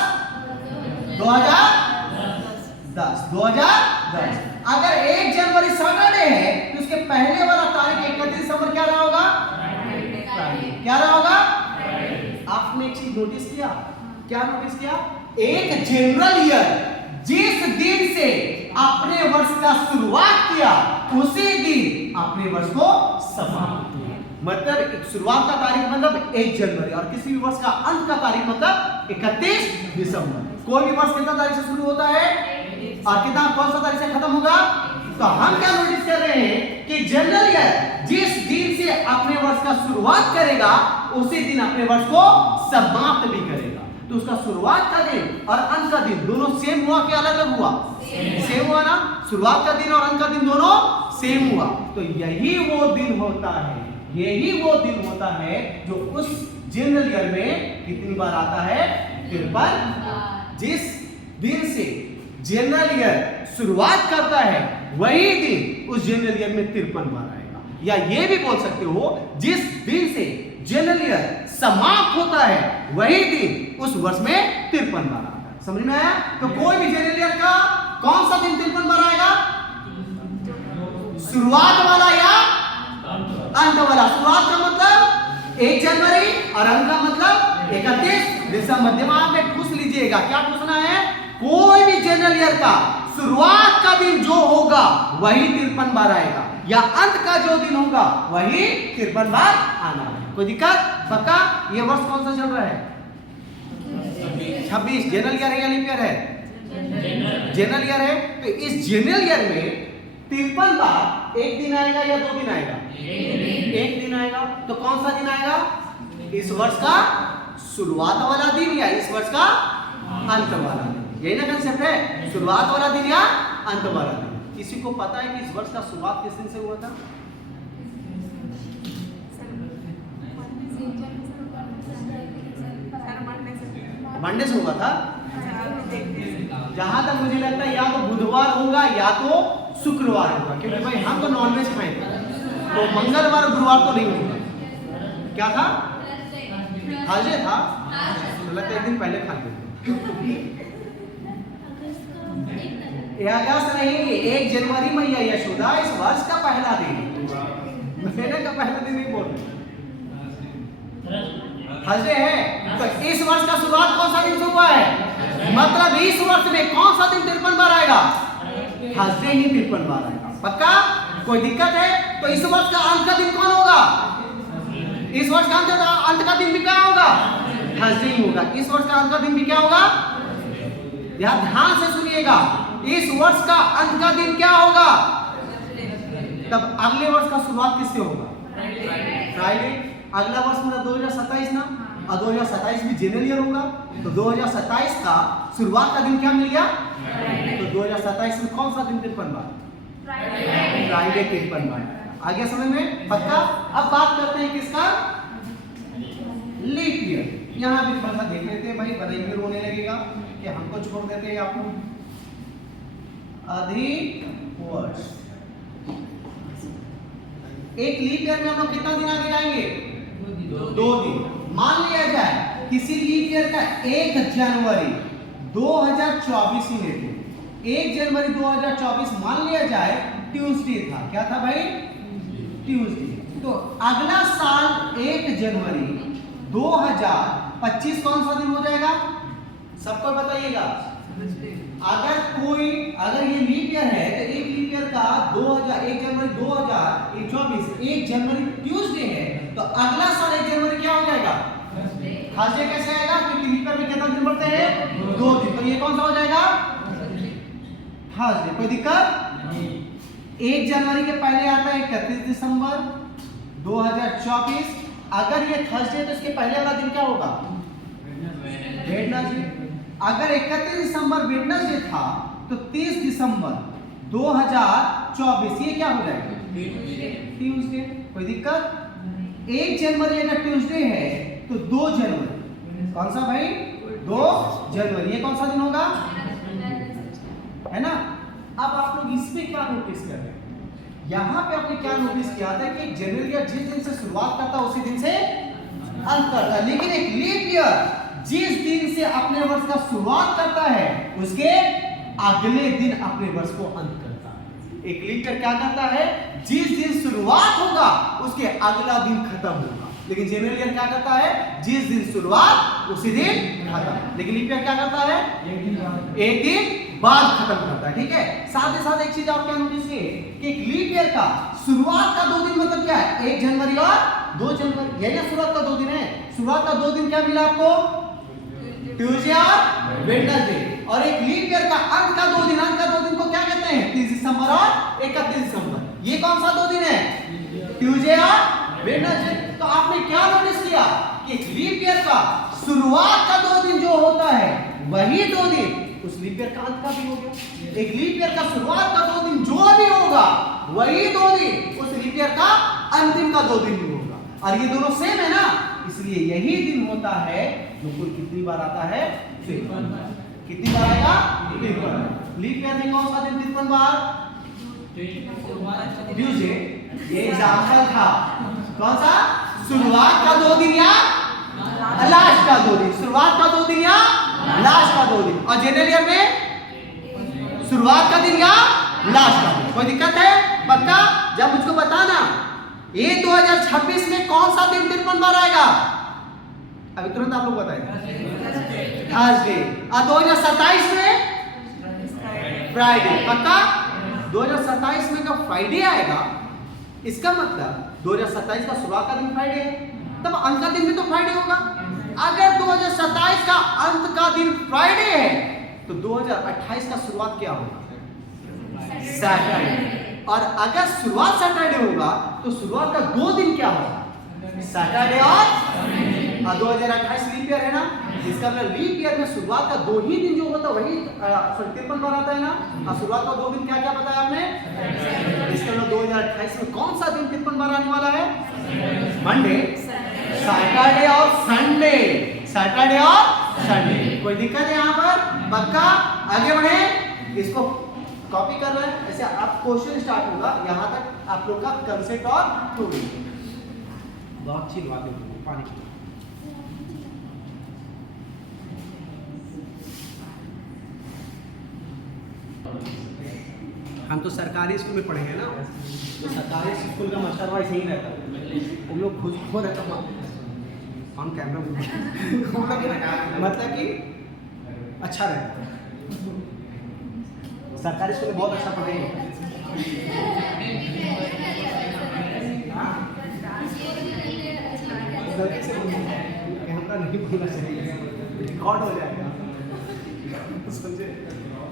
अगर 1 जनवरी सैटरडे है तो उसके पहले वाला तारीख 31 दिसंबर क्या रहा होगा? क्या रहा होगा? आपने एक चीज नोटिस किया? क्या नोटिस किया? एक जनरल ईयर जिस दिन से अपने वर्ष का शुरुआत किया उसी दिन अपने वर्ष को समाप्त किया। मतलब शुरुआत का तारीख मतलब 1 जनवरी और किसी भी वर्ष का अंत का तारीख मतलब 31 दिसंबर। कोई भी वर्ष कितना तारीख से शुरू होता है और कितना कौन सा तारीख से खत्म होगा? तो हम क्या नोटिस कर रहे हैं कि जनरल ईयर जिस दिन से अपने वर्ष का शुरुआत करेगा उसी दिन अपने वर्ष को समाप्त भी करेगा। तो उसका शुरुआत का दिन और अंत का दिन दोनों सेम हुआ कि अलग अलग हुआ? सेम हुआ ना। शुरुआत का दिन और अंत का दिन दोनों सेम हुआ। तो यही वो दिन होता है, यही वो दिन होता है जो उस जनरल ईयर में कितनी बार आता है? 53। जिस दिन से जनरल ईयर शुरुआत करता है वही दिन उस जनरल ईयर में 53 बार आएगा। या ये भी बोल सकते हो जिस दिन से जनरल ईयर समाप्त होता है वही दिन उस वर्ष में 53 बार आता है। समझ में आया? तो कोई भी जनरल ईयर का कौन सा दिन 53 बार आएगा? शुरुआत वाला या अंत वाला? शुरुआत का मतलब 1 जनवरी और अंत का मतलब 31 दिसंबर। दिमाग में ठूस लीजिएगा। क्या ठूसना है? कोई भी जनरल ईयर का शुरुआत का दिन जो होगा वही 53 बार आएगा, या अंत का जो दिन होगा वही 53 बार आना है। कोई दिक्कत? पक्का? ये वर्ष कौन सा चल रहा है? 26। जनरल ईयर है या लीप ईयर है? जनरल ईयर है। तो इस जनरल ईयर में 53 बार 1 दिन आएगा या 2 दिन आएगा? 1 दिन आएगा। तो कौन सा दिन आएगा? इस वर्ष का शुरुआत वाला दिन या इस वर्ष का अंत वाला दिन? यही ना कंसेप्ट है, शुरुआत वाला दिन या अंत वाला दिन। किसी को पता है कि इस वर्ष का शुरुआत किस दिन से हुआ था? मंडे से हुआ था। जहां तक मुझे लगता है या तो बुधवार होगा या तो शुक्रवार होगा, क्योंकि भाई हम तो नॉनवेज खाए थे, तो मंगलवार गुरुवार तो नहीं होगा। क्या था? थर्सडे था, तो लगता है एक दिन पहले खा लिया। अगस्त नहीं, 1 जनवरी मैया यशोदा इस वर्ष का पहला दिन, महीने का पहला दिन नहीं बोल रहे, थर्सडे है। तो इस वर्ष का शुरुआत कौन सा दिन से हुआ है? मतलब इस वर्ष में कौन सा दिन 53 बार आएगा? थर्सडे ही 53 बार आएगा। पक्का? कोई दिक्कत है? तो इस वर्ष का अंत का दिन कौन होगा? इस वर्ष का अंत का दिन भी क्या होगा? थर्सडे ही होगा। इस वर्ष का अंत का दिन भी क्या होगा? यहां ध्यान से सुनिएगा, इस वर्ष का अंत का दिन क्या होगा? तब अगले वर्ष का शुरुआत किससे होगा? फ्राइडे। अगला वर्ष मेरा 2027 ना, और 2027 भी जनरल ईयर होगा, तो 2027 का शुरुआत का दिन क्या मिल गया? तो 2027 में कौन सा दिन 53 बार? फ्राइडे 53 बार। आ गया समझ में? पक्का? अब बात करते हैं किसका? Leap year. यहाँ भी थोड़ा सा देख लेते हैं भाई, बराबर होने लगेगा कि हमको छोड़ देते हैं आपको। अधिक वर्ष, एक लीप ईयर में हम लोग कितना दिन आगे जाएंगे? 2 दिन। मान लिया जाए किसी लीप ईयर का 1 जनवरी 2024 ही लेते, 1 जनवरी 2024 मान लिया जाए ट्यूसडे था। क्या था भाई? ट्यूसडे। तो अगला साल 1 जनवरी 2025 कौन सा दिन हो जाएगा? सबको बताइएगा। अगर ये लीप ईयर है तो एक लीप ईयर का 1 जनवरी 2024 1 जनवरी ट्यूसडे है, तो अगला साल 1 जनवरी क्या हो जाएगा? थर्सडे। कैसे आएगा? क्योंकि लीप ईयर में कितना दिन बढ़ते हैं? 2 दिन। तो ये कौन सा हो जाएगा? थर्सडे। कोई दिक्कत? 1 जनवरी के पहले आता है 31 दिसंबर 2024। अगर ये थर्सडे तो इसके पहले वाला दिन क्या होगा? वेडनेसडे। अगर 31 दिसंबर वेडनेसडे था तो 30 दिसंबर 2024 ये क्या हो जाएगा? ट्यूसडे। कोई दिक्कत? 1 जनवरी अगर ट्यूसडे है तो 2 जनवरी कौन सा भाई? 2 जनवरी ये कौन सा दिन होगा? है ना? अब आप लोग इस पे क्या नोटिस कर रहे हैं? यहाँ पे आपने क्या नोटिस किया था कि जनवरी या जिस दिन से शुरुआत करता है उसी दिन से अंत करता है, लेकिन एक लीप ईयर जिस दिन से अपने वर्ष का शुरुआत करता है उसके अगले दिन अपने वर्ष को अंत करता है। एक लीप ईयर क्या करता है? जिस दिन शुरुआत होगा उसके अगला दिन खत्म होगा, लेकिन जनरल ईयर क्या करता है? जिस दिन शुरुआत उसी दिन खत्म। लेकिन लीप ईयर क्या करता है? एक दिन बाद खत्म करता है। ठीक है? साथ ही साथ एक चीज आप क्या नोटिस किए कि एक लीप ईयर का शुरुआत का 2 दिन मतलब क्या है? 1 जनवरी और 2 जनवरी, यही ना शुरुआत का 2 दिन है। शुरुआत का 2 दिन क्या मिला आपको? ट्यूसडे और वेडनेसडे। और एक लीप ईयर का अंत का 2 दिन, अंत का 2 दिन को क्या कहते हैं? 30 दिसंबर और 31 दिसंबर। ये कौन सा 2 दिन है? ट्यूसडे और वेडनेसडे। तो आपने क्या नोटिस किया कि लीप ईयर का शुरुआत का 2 दिन जो होता है वही 2 दिन उस लीप ईयर का अंत का भी हो गया। एक लीप ईयर का शुरुआत का 2 दिन जो भी होगा वही 2 दिन उस लीप ईयर का अंतिम का 2 दिन भी होगा, और ये दोनों सेम है ना, इसलिए यही दिन होता है जो कुल कितनी बार आता है? 53 बार। कितनी बार आएगा? 53 बार। लीप ईयर में कौन सा दिन 53 बार? ट्यूसडे। ये एग्जांपल था। कौन सा? शुरुआत का 2 दिन या लास्ट का 2 दिन? शुरुआत का 2 दिन या लास्ट का 2 दिन। और जनरल ईयर में शुरुआत का दिन या लास्ट का दिन। कोई दिक्कत है? पक्का? जब मुझको बताना ये 2026 में कौन सा दिन 53 बार आएगा? अभी तुरंत आप लोग बताएंगे। थर्सडे। और 2027 में फ्राइडे। पक्का? 2027 में जब फ्राइडे आएगा इसका मतलब 2027 का शुरुआत का दिन फ्राइडे है, तब अंत का दिन भी तो फ्राइडे होगा। अगर 2027 का अंत का दिन फ्राइडे है तो 2028 का शुरुआत क्या होगा? सैटरडे। और अगर शुरुआत सैटरडे होगा तो शुरुआत का 2 दिन क्या होगा? सैटरडे और 2028 लीप ईयर है ना, इसका मतलब लीप ईयर में शुरुआत का 2 ही दिन जो होता है वही 53 बार आता है ना। और शुरुआत का 2 दिन क्या क्या बताया आपने? इसका मतलब 2028 में कौन सा दिन 53 बार आने वाला है? मंडे, सैटरडे और संडे। सैटरडे और संडे। कोई दिक्कत है यहाँ पर? पक्का? आगे बढ़े। इसको कॉपी कर रहे हैं ऐसे आप क्वेश्चन स्टार्ट होगा यहाँ तक आप लोग का कंसेप्ट और थ्योरी। बहुत चिल बात है पानी की। हम तो सरकारी स्कूल में पढ़े हैं ना, तो सरकारी स्कूल का मास्टर वाइस यही रहता है, उन लोग खुद को रहता ऑन कैमरा मतलब कि अच्छा रहता है। सरकारी स्कूल में बहुत अच्छा पढ़ेंगे। कैमरा नहीं बोलना चाहिए, रिकॉर्ड हो जाएगा।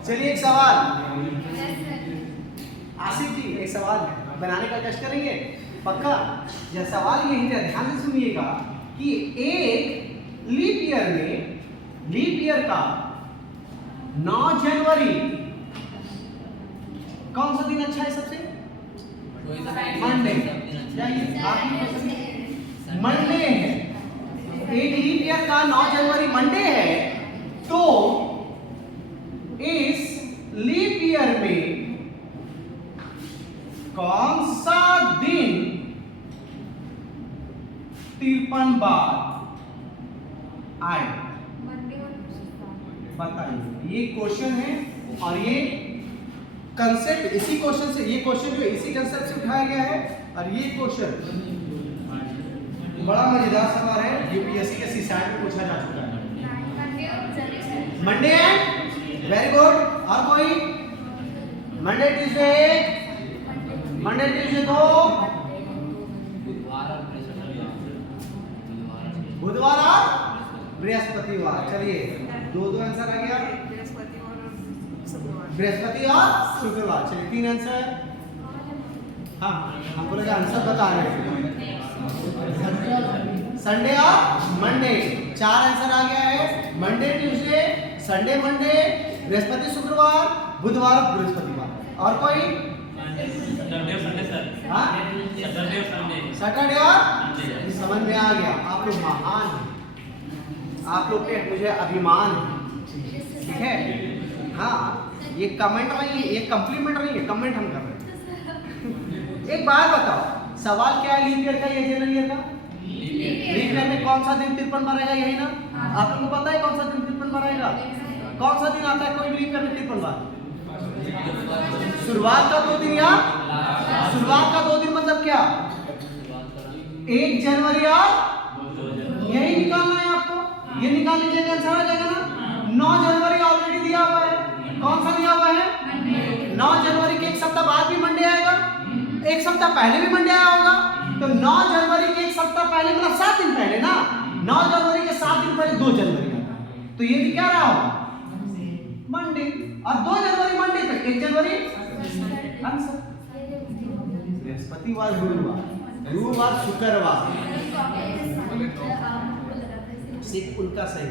चलिए एक सवाल आसिफ जी, एक सवाल बनाने का कष्ट करेंगे पक्का। यह सवाल यही है, ध्यान से सुनिएगा कि एक लीप ईयर का 9 जनवरी कौन सा दिन अच्छा है सबसे? मंडे। मंडे है, एक लीप ईयर का 9 जनवरी मंडे है, तो इस लीप ईयर में कौन सा दिन 53 बार आए? बताइए। ये क्वेश्चन है और ये कंसेप्ट इसी क्वेश्चन से, ये क्वेश्चन जो इसी कंसेप्ट से उठाया गया है। और ये क्वेश्चन बड़ा मजेदार सवाल है, यूपीएससी के सीसैट में पूछा जा चुका है। मंडे है, वेरी गुड। और कोई? मंडे ट्यूसडे 1, मंडे ट्यूसडे 2, बुधवार और बृहस्पतिवार। चलिए दो आंसर आ गया, बृहस्पति और शुक्रवार। चलिए 3 आंसर। हाँ हमको लगा आंसर बता रहे हैं। संडे और मंडे 4 आंसर आ गया है। Monday Tuesday, Sunday Monday, Brihaspati शुक्रवार, बुधवार बृहस्पतिवार। और कोई? सैटरडे और समझ में आ गया। आप लोग महान हैं, आप लोग पे मुझे अभिमान है, ठीक है। हाँ ये कमेंट नहीं है, ये कम्प्लीमेंट नहीं है, कमेंट हम कर रहे हैं। एक बात बताओ, सवाल क्या है? लीप ईयर का या जनरल ईयर का? लीप ईयर में कौन सा दिन 53 बार आएगा? यही ना? आप लोगों को पता है कौन सा दिन 53 बार आएगा? कौन सा दिन आता है कोई भी लीप ईयर में 53 बार? शुरुआत का 2 दिन या शुरुआत का 2 दिन मतलब क्या? 1 जनवरी और यही निकालना है आपको। ये निकाल लीजिएगा, आंसर आ जाएगा ना। 9 जनवरी ऑलरेडी दिया हुआ है। कौन सा दिया हुआ है? 9 जनवरी के 1 सप्ताह बाद भी मंडे आएगा, 1 सप्ताह पहले भी मंडे आया होगा। तो 9 जनवरी के 1 सप्ताह पहले मतलब 7 दिन पहले ना, 9 जनवरी के 7 दिन पहले 2 जनवरी आता है। तो ये भी क्या रहा होगा? मंडे। और 2 जनवरी मंडे तक 1 जनवरी आंसर। बृहस्पतिवार, गुरुवार, शुक्रवार सिर्फ उनका सही।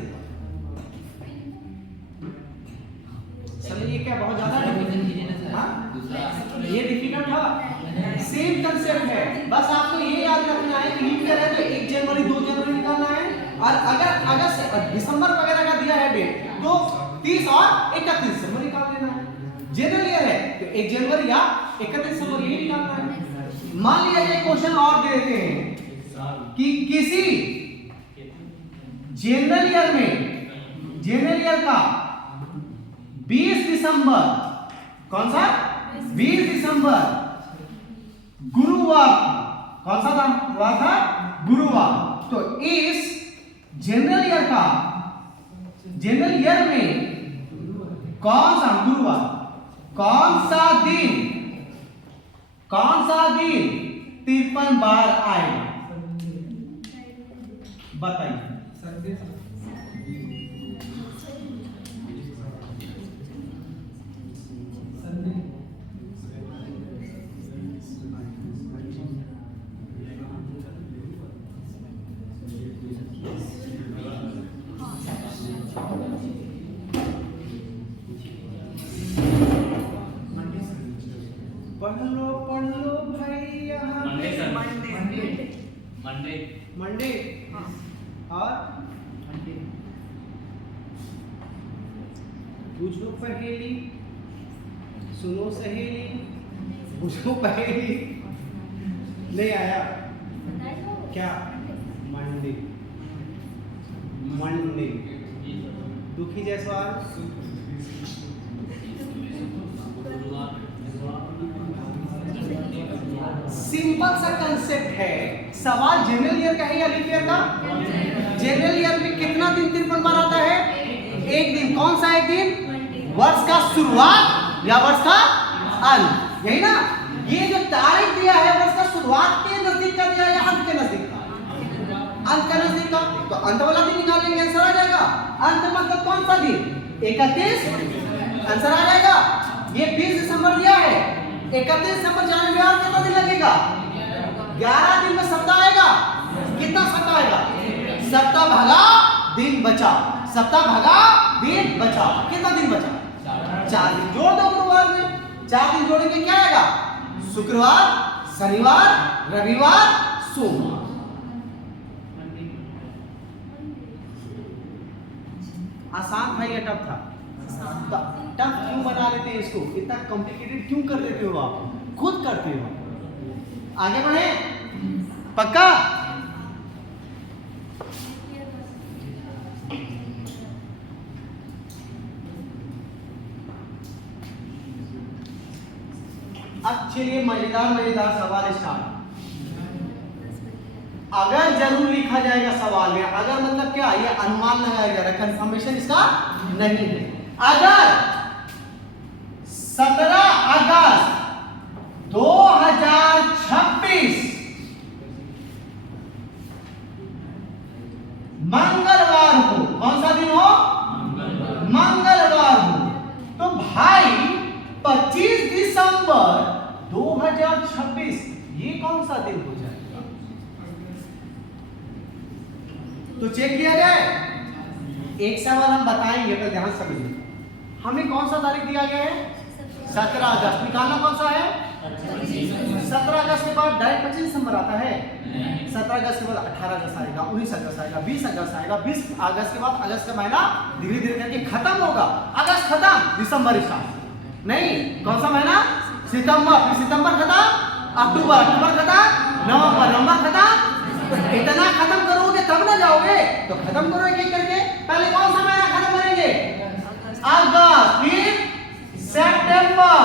समझिए क्या बहुत ज्यादा ये डिफिकल्ट था? सेम कंसेप्ट है, बस आपको ये याद रखना है कि लीप ईयर है तो 1 जनवरी 2 जनवरी निकालना है। और अगर अगस्त दिसंबर वगैरह का दिया है डेट तो 30 और 31 दिसंबर निकाल लेना है। जनरल ईयर है तो 1 जनवरी या 31 दिसंबर यही निकालना है। मान लिया एक क्वेश्चन और दे देते हैं कि किसी जनरल ईयर का 20 दिसंबर, कौन सा? 20 दिसंबर गुरुवार, कौन सा हुआ था? गुरुवार। तो इस जनरल ईयर में कौन सा गुरुवार, कौन सा दिन 53 बार आएगा? बताइए। पढ़ लो भाई यहाँ मंडे और बुझो पहेली, सुनो सहेली, बुझो पहेली। नहीं आया क्या? मंडे, मंडे, दुखी जायसवाल, सिंपल सा कंसेप्ट है। सवाल जनरल ईयर का है या लीप ईयर का? जनरल ईयर में कितना दिन 53 बार आता है? एक दिन। कौन सा एक दिन? वर्ष का शुरुआत या वर्ष का अंत, यही ना? ये जो तारीख दिया है वर्ष का शुरुआत के नजदीक का दिया या अंत के नजदीक का? अंत का नजदीक का, तो अंत वाला दिन निकालेंगे, आंसर आ जाएगा। अंत मतलब कौन सा दिन? 31, आंसर आ जाएगा। ये 20 दिसंबर दिया है, 31 दिसंबर जाने में और कितना दिन लगेगा? 11 दिन में सप्ताह आएगा। कितना सप्ताह आएगा? सप्ताह भागा दिन बचा, सप्ताह भागा दिन बचा। कितना दिन बचा? 4 दिन। जोड़ दो गुरुवार में, 4 दिन जोड़ेंगे क्या आएगा? शुक्रवार, शनिवार, रविवार, सोमवार। आसान था या टफ था? टफ क्यों बना लेते हैं इसको? इतना कॉम्प्लिकेटेड क्यों कर देते हो आप? खुद करते हो। आगे बढ़े, पक्का? अब चलिए मजेदार मजेदार सवाल स्टार्ट। अगर जरूर लिखा जाएगा सवाल में, अगर मतलब क्या, ये अनुमान लगाया जा रहा है, कंफर्मेशन इसका नहीं है। अगर 17 अगस्त 2026 मंगलवार हो, कौन सा दिन हो? मंगलवार हो, तो भाई 25 दिसंबर 2026 ये कौन सा दिन हो जाएगा? तो चेक किया जाए। एक सवाल हम बताएंगे, तो ध्यान समझिए। हमें कौन सा तारीख दिया गया है? 17 अगस्त। निकालना कौन सा है? 17 अगस्त के बाद डायरेक्ट 25 दिसंबर आता है? 17 अगस्त के बाद 18 अगस्त आएगा, 19 अगस्त आएगा, 20 अगस्त आएगा, 20 अगस्त के बाद अगस्त का महीना धीरे धीरे करके खत्म होगा। अगस्त खत्म, दिसंबर स्टार्ट। नहीं, कौन सा महीना? सितंबर। फिर सितंबर खत्म, अक्टूबर, अक्टूबर खत्म, नवंबर, नवंबर खत्म। इतना खत्म करोगे तब ना जाओगे, तो खत्म करो एक एक करके। पहले कौन सा महीना खत्म करेंगे? अगस्त, फिर सितंबर,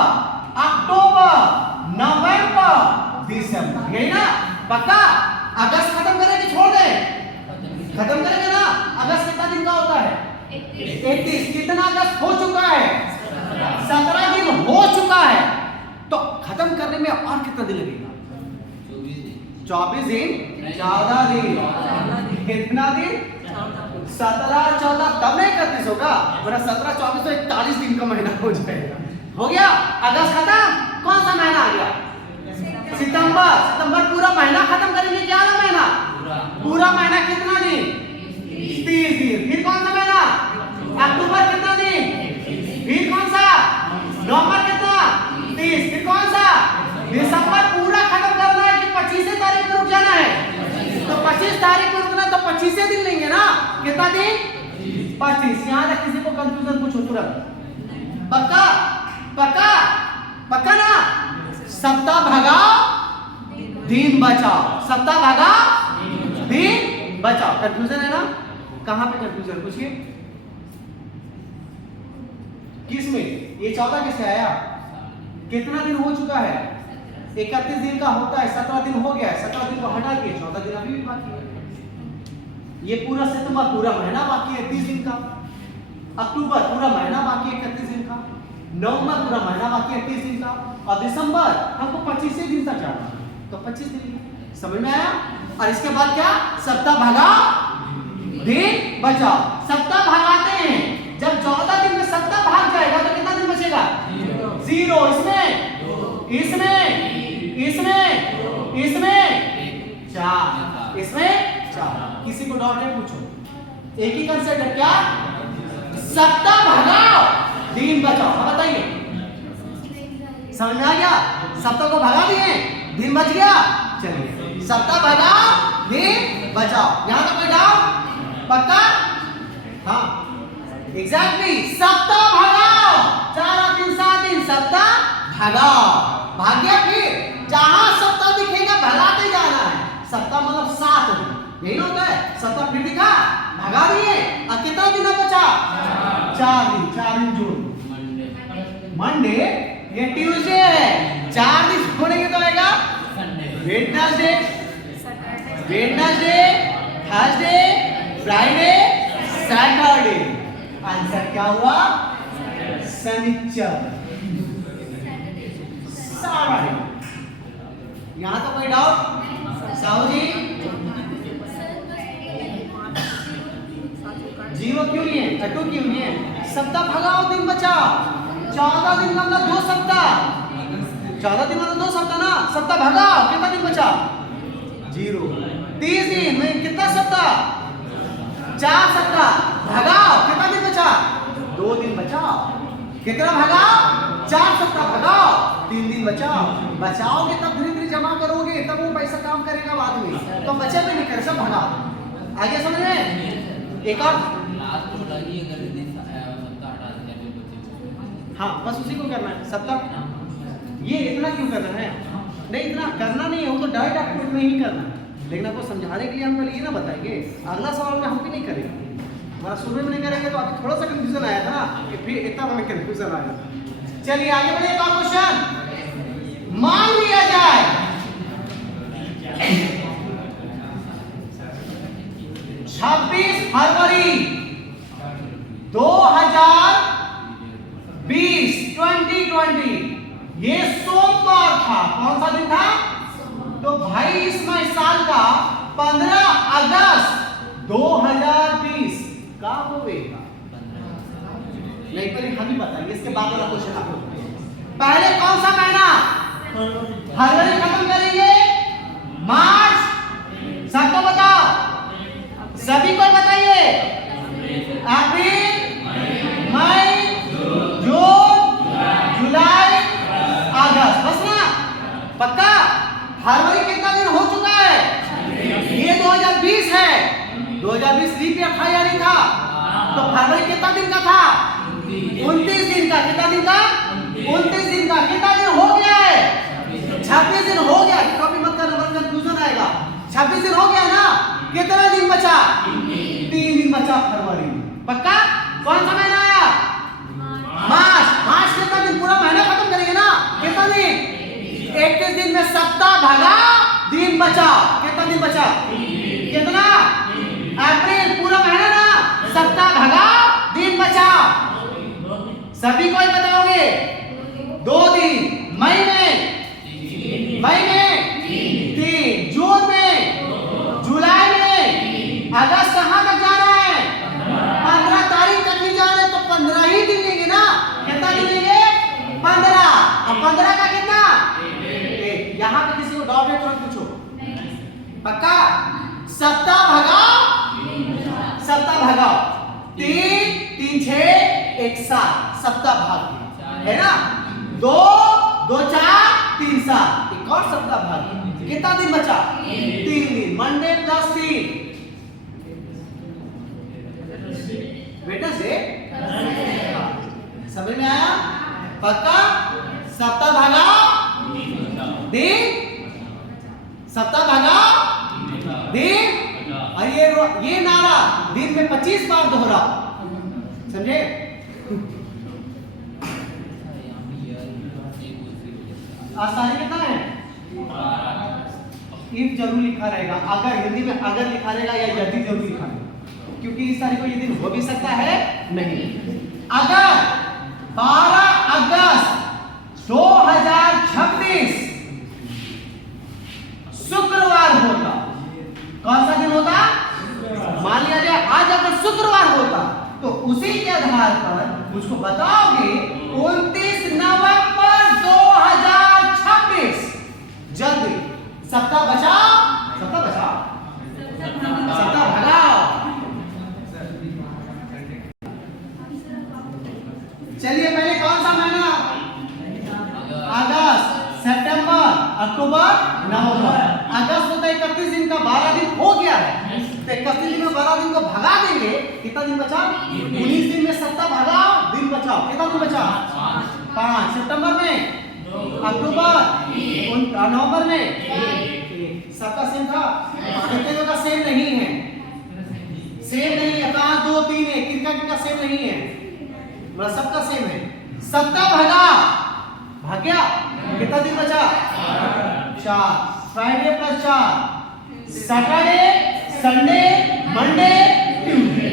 अक्टूबर, नवंबर, दिसंबर, यही ना? पक्का? अगस्त खत्म करेंगे, छोड़ दे? खत्म करेंगे ना? अगस्त कितना दिन का होता है? 31। कितना अगस्त हो चुका है? 17 दिन हो चुका है। तो खत्म करने में और कितना दिन लगेगा? 24 दिन, 14 दिन, कितना दिन? 17, 14, तब नहीं 31 होगा, वरना 17, 24 तो 41 दिन का महीना हो जाएगा। हो गया? अगस्त खत्म, कौन सा महीना आ गया? सितंबर। सितंबर पूरा महीना खत्म करेंगे, क्या वाला महीना? पूरा महीना कितना दिन? 30 दिन। फिर कौन सा महीना? अक्टूबर, कितना दिन? फिर कौन सा? नवंबर, कितना? 30। फिर कौन सा? दिसंबर। पूरा खत्म करना है कि 25 तारीख में रुक जाना है? तो 25 तारीख में रुकना, तो 25 दिन लेंगे ना? कितना दिन? 25। यहां तक किसी को कंफ्यूजन पूछो तुरंत? पक्का? पक्का? पक्का ना? सप्ताह भगाओ दिन बचाओ, सप्ताह भगाओ दिन बचाओ। कंफ्यूजन है ना? कहां पे कंफ्यूजन? पूछिए। किस में? ये 14 किससे आया? कितना दिन हो चुका है? 31 दिन का होता है, 17 दिन हो गया है, 17 दिन को हटा के 14 दिन अभी भी बाकी है। ये पूरा सितंबर पूरा महीना बाकी है 30 दिन का, अक्टूबर पूरा महीना बाकी है 31 दिन का, नवंबर पूरा महीना बाकी है 30 दिन का, और दिसंबर हमको 25 दिन तक जाना है, तो 25 दिन। समझ में आया? और इसके बाद क्या? सप्ताह भगाओ दिन बचाओ। सप्ताह भगाते हैं, जब 14 दिन में सप्ताह भाग जाएगा तो कितना दिन बचेगा? 0। इसमें 4, इसमें 4। किसी को डाउट है? पूछो। एक ही कंसेप्ट है, क्या? सप्ताह भगाओ दिन बचाओ। हाँ बताइए, समझ में आ गया? सप्ताह को भगा दिए, दिन बच गया। चलिए, सप्ताह भगाओ दिन बचाओ। यहां तक कोई डाउट? पक्का? हाँ, एग्जैक्टली। सप्ताह भगाओ भगाओ। भाग गया, फिर जहां सप्ताह दिखेगा भगाते जाना है। सप्ताह मतलब 7 दिन, यही ना होता है। सप्ताह फिर दिखा, भगा दिए। और कितना दिन बचा? 4 दिन। 4 दिन जोड़, मंडे, ये ट्यूसडे है, 4 दिन छोड़ेंगे तो आएगा Wednesday, Thursday, Friday, Saturday. Answer क्या हुआ? शनिचर। यहाँ तो कोई डाउट? साहू जी 0 क्यों नहीं है? 2 क्यों नहीं है? सप्ताह भगाओ, दिन बचाओ। 14 दिन का मतलब 2 सप्ताह। 14 दिन मतलब 2 सप्ताह ना। सप्ताह भगाओ, कितना दिन बचा? 0। 30 दिन में कितना सप्ताह? 4 सप्ताह। भगाओ, कितना दिन बचा? 2 दिन बचाओ। कितना भगाओ? 4 सप्ताह भगाओ, 3 दिन बचाओ। बचाओगे तब धीरे धीरे जमा करोगे, तब वो पैसा काम करेगा बाद में। तो बचे भी नहीं करे, सब भगाओ। आगे समझ रहे हैं? एक और, हाँ बस उसी को करना है। सप्ताह ये इतना क्यों करना है? नहीं, इतना करना नहीं है, वो तो डायरेक्ट आपको इतना ही करना है। लेकिन आपको समझाने के लिए हम पहले ये ना बताएंगे। अगला सवाल में हम भी नहीं करेंगे, हमारा शुरू में नहीं करेंगे तो अभी थोड़ा सा कंफ्यूजन आया था ना, कि फिर इतना हमें कंफ्यूजन आया। चलिए आगे बढ़िए। एक और क्वेश्चन। मान लिया जाए 26 फरवरी 2020 ये सोमवार था। कौन सा दिन था? तो भाई इसमें साल का 15 अगस्त 2020 का होगा। नहीं पहले हम ही बताएंगे, इसके बाद वाला क्वेश्चन आपको। पहले कौन सा महीना? फरवरी खत्म करेंगे, मार्च। सबको बताओ, सभी को बताइए। अप्रैल, मई, जून, जुलाई, अगस्त। बस ना, पक्का? फरवरी कितना दिन हो चुका है? ये 2020 है। 2020 लीप ईयर था या नहीं था? तो फरवरी कितना दिन का था? 29 दिन का। कितना दिन का? 29 दिन का। कितना दिन हो गया है? 26 दिन हो गया। कभी मत करना, वरना कंफ्यूजन आएगा। 26 दिन हो गया ना। कितना दिन बचा? 3 दिन बचा फरवरी। पक्का? कौन सा महीना आया? मार्च। मार्च कितना दिन? पूरा महीना खत्म करेंगे ना। कितना दिन? 21 दिन में सप्ताह भगा, दिन बचा। कितना दिन बचा? कितना? अप्रैल पूरा महीना ना, सप्ताह भगा, दिन बचा। सभी को बताओगे? 2 दिन। मई में 3, जून में, जुलाई में, अगस्त कहां तक जाना है? 15 तारीख तक ही जाना है। तो 15 ही दिन लेंगे ना। कितना दिन लेंगे? 15। अब 15 का कितना? यहाँ पे किसी को डाउट है तुरंत पूछो। पक्का? सप्ताह भगाओ, सप्ताह भगाओ। 3, 6, 1, 7 सप्ताह भाग है ना। 2, 2, 4, 3, 7 एक और सप्ताह भाग। कितना दिन बचा? 3 दिन। Monday plus 3 Wednesday. समझ में आया? पक्का? सप्ताह भगाओ, दिन, सप्ताह भगाओ, दिन। और ये नारा दिन में 25 बार दोहरा। समझे? आसानी कितना है? इफ जरूर लिखा रहेगा। अगर हिंदी में अगर लिखा रहेगा या यदि जरूर लिखा रहेगा, क्योंकि इस तारीख को ये दिन हो भी सकता है, नहीं। अगर 12 अगस्त 2026 शुक्रवार होता, कौन सा दिन होता? मान लिया जाए आज अगर शुक्रवार होता, तो उसी के आधार पर मुझको बताओगे 29 नवंबर 2026 जल्दी। सप्ताह बचाओ, सप्ताह बचाओ, सप्ताह भगाओ। चलिए पहले कौन सा महीना? अगस्त, सितंबर, अक्टूबर, नवंबर। अगस्त होता है 31 दिन का, 12 दिन हो गया है। तो 31 दिन में 12 दिन को भगा देंगे। कितना दिन बचा? 19 दिन में सप्ताह भगाओ, दिन बचाओ। कितना दिन बचा? 5। सितंबर में अक्टूबर, नवंबर में सबका सेम था, कितने का सेम नहीं है, सेम नहीं है, कहाँ 2 3 है, किनका सेम नहीं है, मतलब सबका सेम है। सप्ताह भाग गया, कितना दिन बचा, 4, Friday plus 4, Saturday, Sunday, Monday, Tuesday.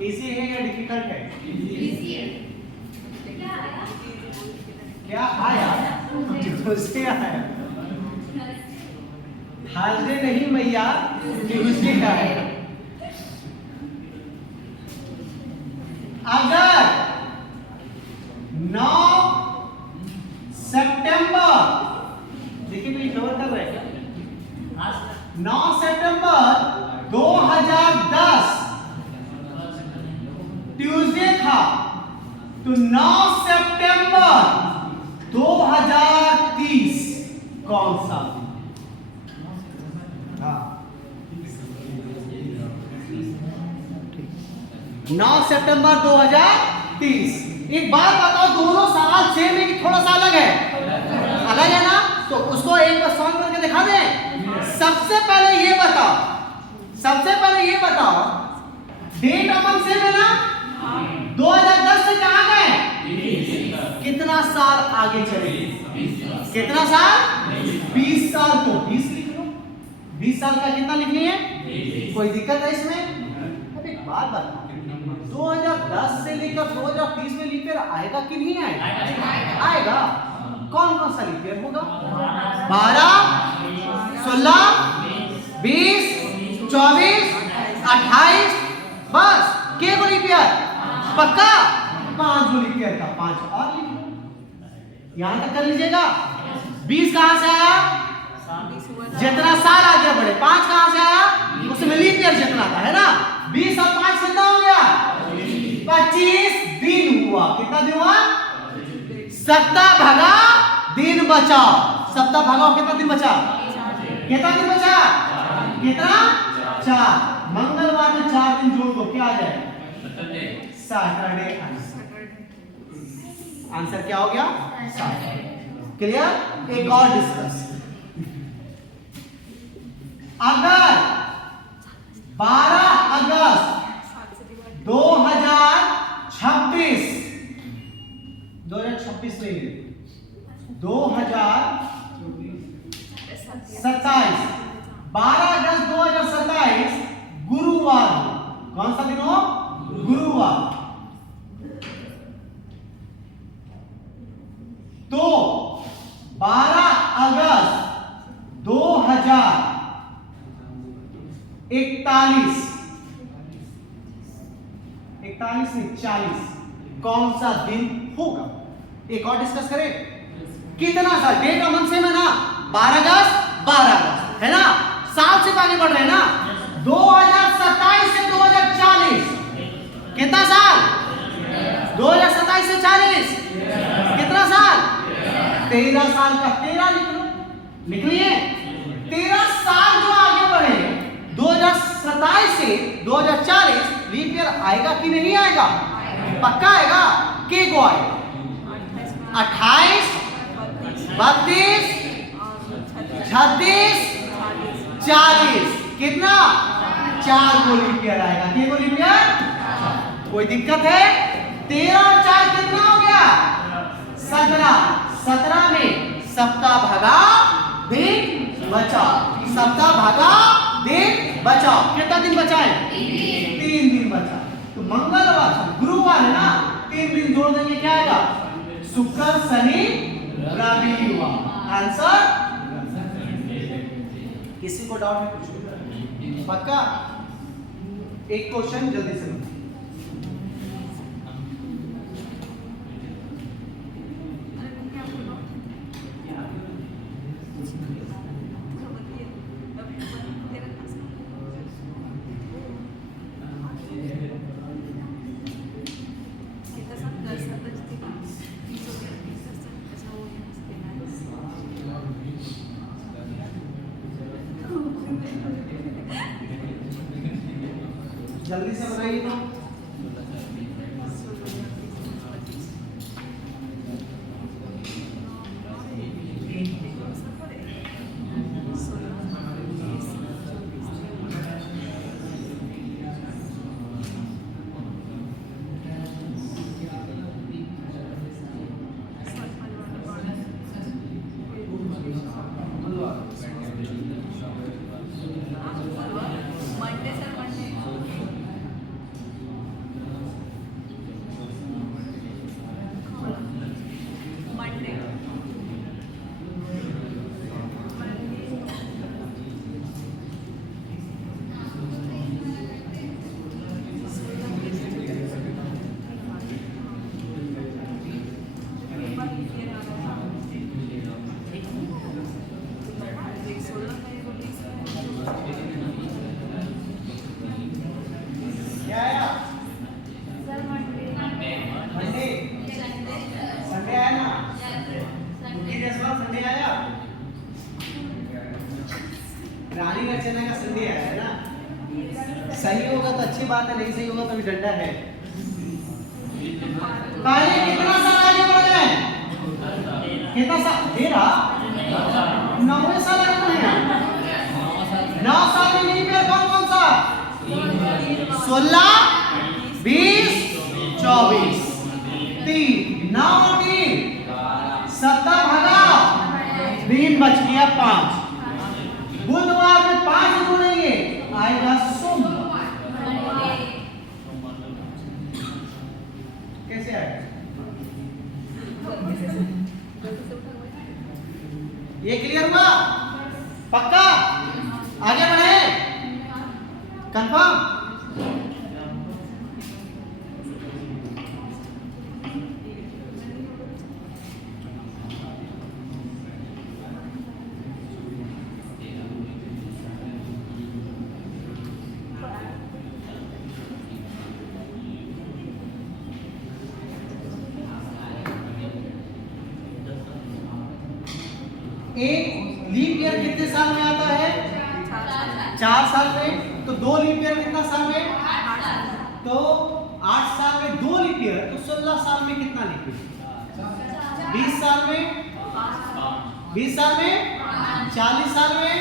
Easy है या डिफिकल्ट है? इजी है। क्या आया? ट्यूसडे आया, थर्सडे नहीं मैया, ट्यूसडे आया। अगर 9 सितंबर, देखिए तो कवर कर रहे हैं, 9 सितंबर 2010 ट्यूसडे था, तो 9 सितंबर 2030 कौन सा? हाँ, 9 सितंबर 2030। एक बात बताओ, दोनों सवाल सेम है कि थोड़ा सा अलग है? अलग है ना, तो उसको एक बार सॉल्व करके दिखा दें। सबसे पहले ये बताओ, डेट अपन सेम है ना, 2010 से कहां गए, कितना साल आगे चले, कितना साल, 20 साल, तो 20 लिख लो। 20 साल का कितना लिखनी है, कोई दिक्कत है इसमें? अब एक बात बताओ, 2010 से लेकर 2030 में लीप ईयर आएगा कि नहीं आएगा? आएगा। कौन कौन सा लीप ईयर होगा? 12, 16, 20, 24, 28, बस के को लीप ईयर पक्का? 5 लीप ईयर का 5 और लिख लो, यहां तक कर लीजिएगा। 20 कहां से आया, जितना साल आगे बढ़े, 5 कहां से आया, उसमें लीप ईयर जितना था, है ना। 20 और 5 कितना हो गया, 25 दिन हुआ। कितना दिन हुआ, सप्ताह भागा दिन बचाओ, सप्ताह भागाओ, कितना दिन बचा, कितना दिन बचा, कितना, 4। मंगलवार में 4 दिन जोड़ दो, क्या आ जाए, सैटरडे। आंसर क्या हो गया, सैटरडे। क्लियर? एक और डिस्कस, अगर 12 अगस्त 2026 नहीं, 2027, 12 अगस्त 2027 गुरुवार, कौन सा दिन हो, गुरुवार, तो 12 अगस्त 2041 नहीं 40 कौन सा दिन होगा? एक और डिस्कस करें, कितना साल, डेट ऑफ मंथ सेम है ना, 12 अगस्त है ना, साल से आगे बढ़ रहे हैं ना, 2027 से 2040 कितना साल, 2027 से 40 कितना साल, 13 साल का, 13 लिख लो, लिख लिए। 13 साल जो आगे बढ़े, 2027 से 2040 लीप ईयर आएगा कि नहीं आएगा, पक्का आएगा। के को आएगा 28, 32, 36, 40, कितना, 4 को लीप ईयर आएगा। के को लीप ईयर, कोई दिक्कत है? 13 और 4 कितना हो गया, 17। 17 में सप्ताह भागा दिन बचाओ, सप्ताह भागा दिन बचाओ, कितना दिन बचा है, 3 दिन बचा। तो मंगलवार, गुरुवार है ना, 3 दिन जोड़ देंगे, क्या आएगा, शुक्र, शनि, रविवार। आंसर, किसी को डाउट है, पक्का? एक क्वेश्चन जल्दी से, जल्दी से बनाइए तो। बात है, नहीं सही होगा तो भी डंडा है। पहले कितना साल आगे बढ़ गए? कितना साल? 13 9 साल आगे बढ़े। 9 साल में लीप ईयर कौन कौन सा? 16 20 24 3 9 और 3 17 भागा 3 बच गया 5। बुधवार में 5 जोड़ेंगे आएगा सोमवार। कैसे आएगा? ये क्लियर हुआ? पक्का? आगे बढ़े? कंफर्म? एक लीप ईयर कितने साल में आता है? 4 साल में। तो 2 लीप ईयर कितना साल में? तो 8 साल में 2 लीप ईयर, तो 16 साल में कितना लीप ईयर? 20 साल में 20 साल में 40 साल में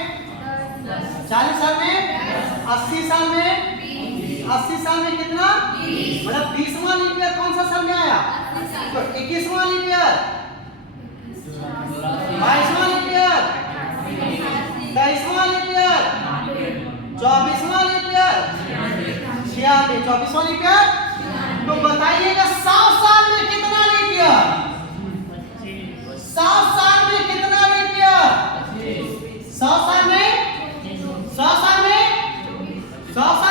40 साल में 80 साल में 80 साल में कितना? मतलब 20वां लीप ईयर कौन सा साल में आया? तो 21वां लीप ईयर, 22वां लीप ईयर, 23वां लीप ईयर, 24वां लीप ईयर, 24वां लीप ईयर। तो बताइएगा 100 साल में कितना लीप ईयर? 100 साल में कितना लीप ईयर? 100 साल में 100 साल में 100 साल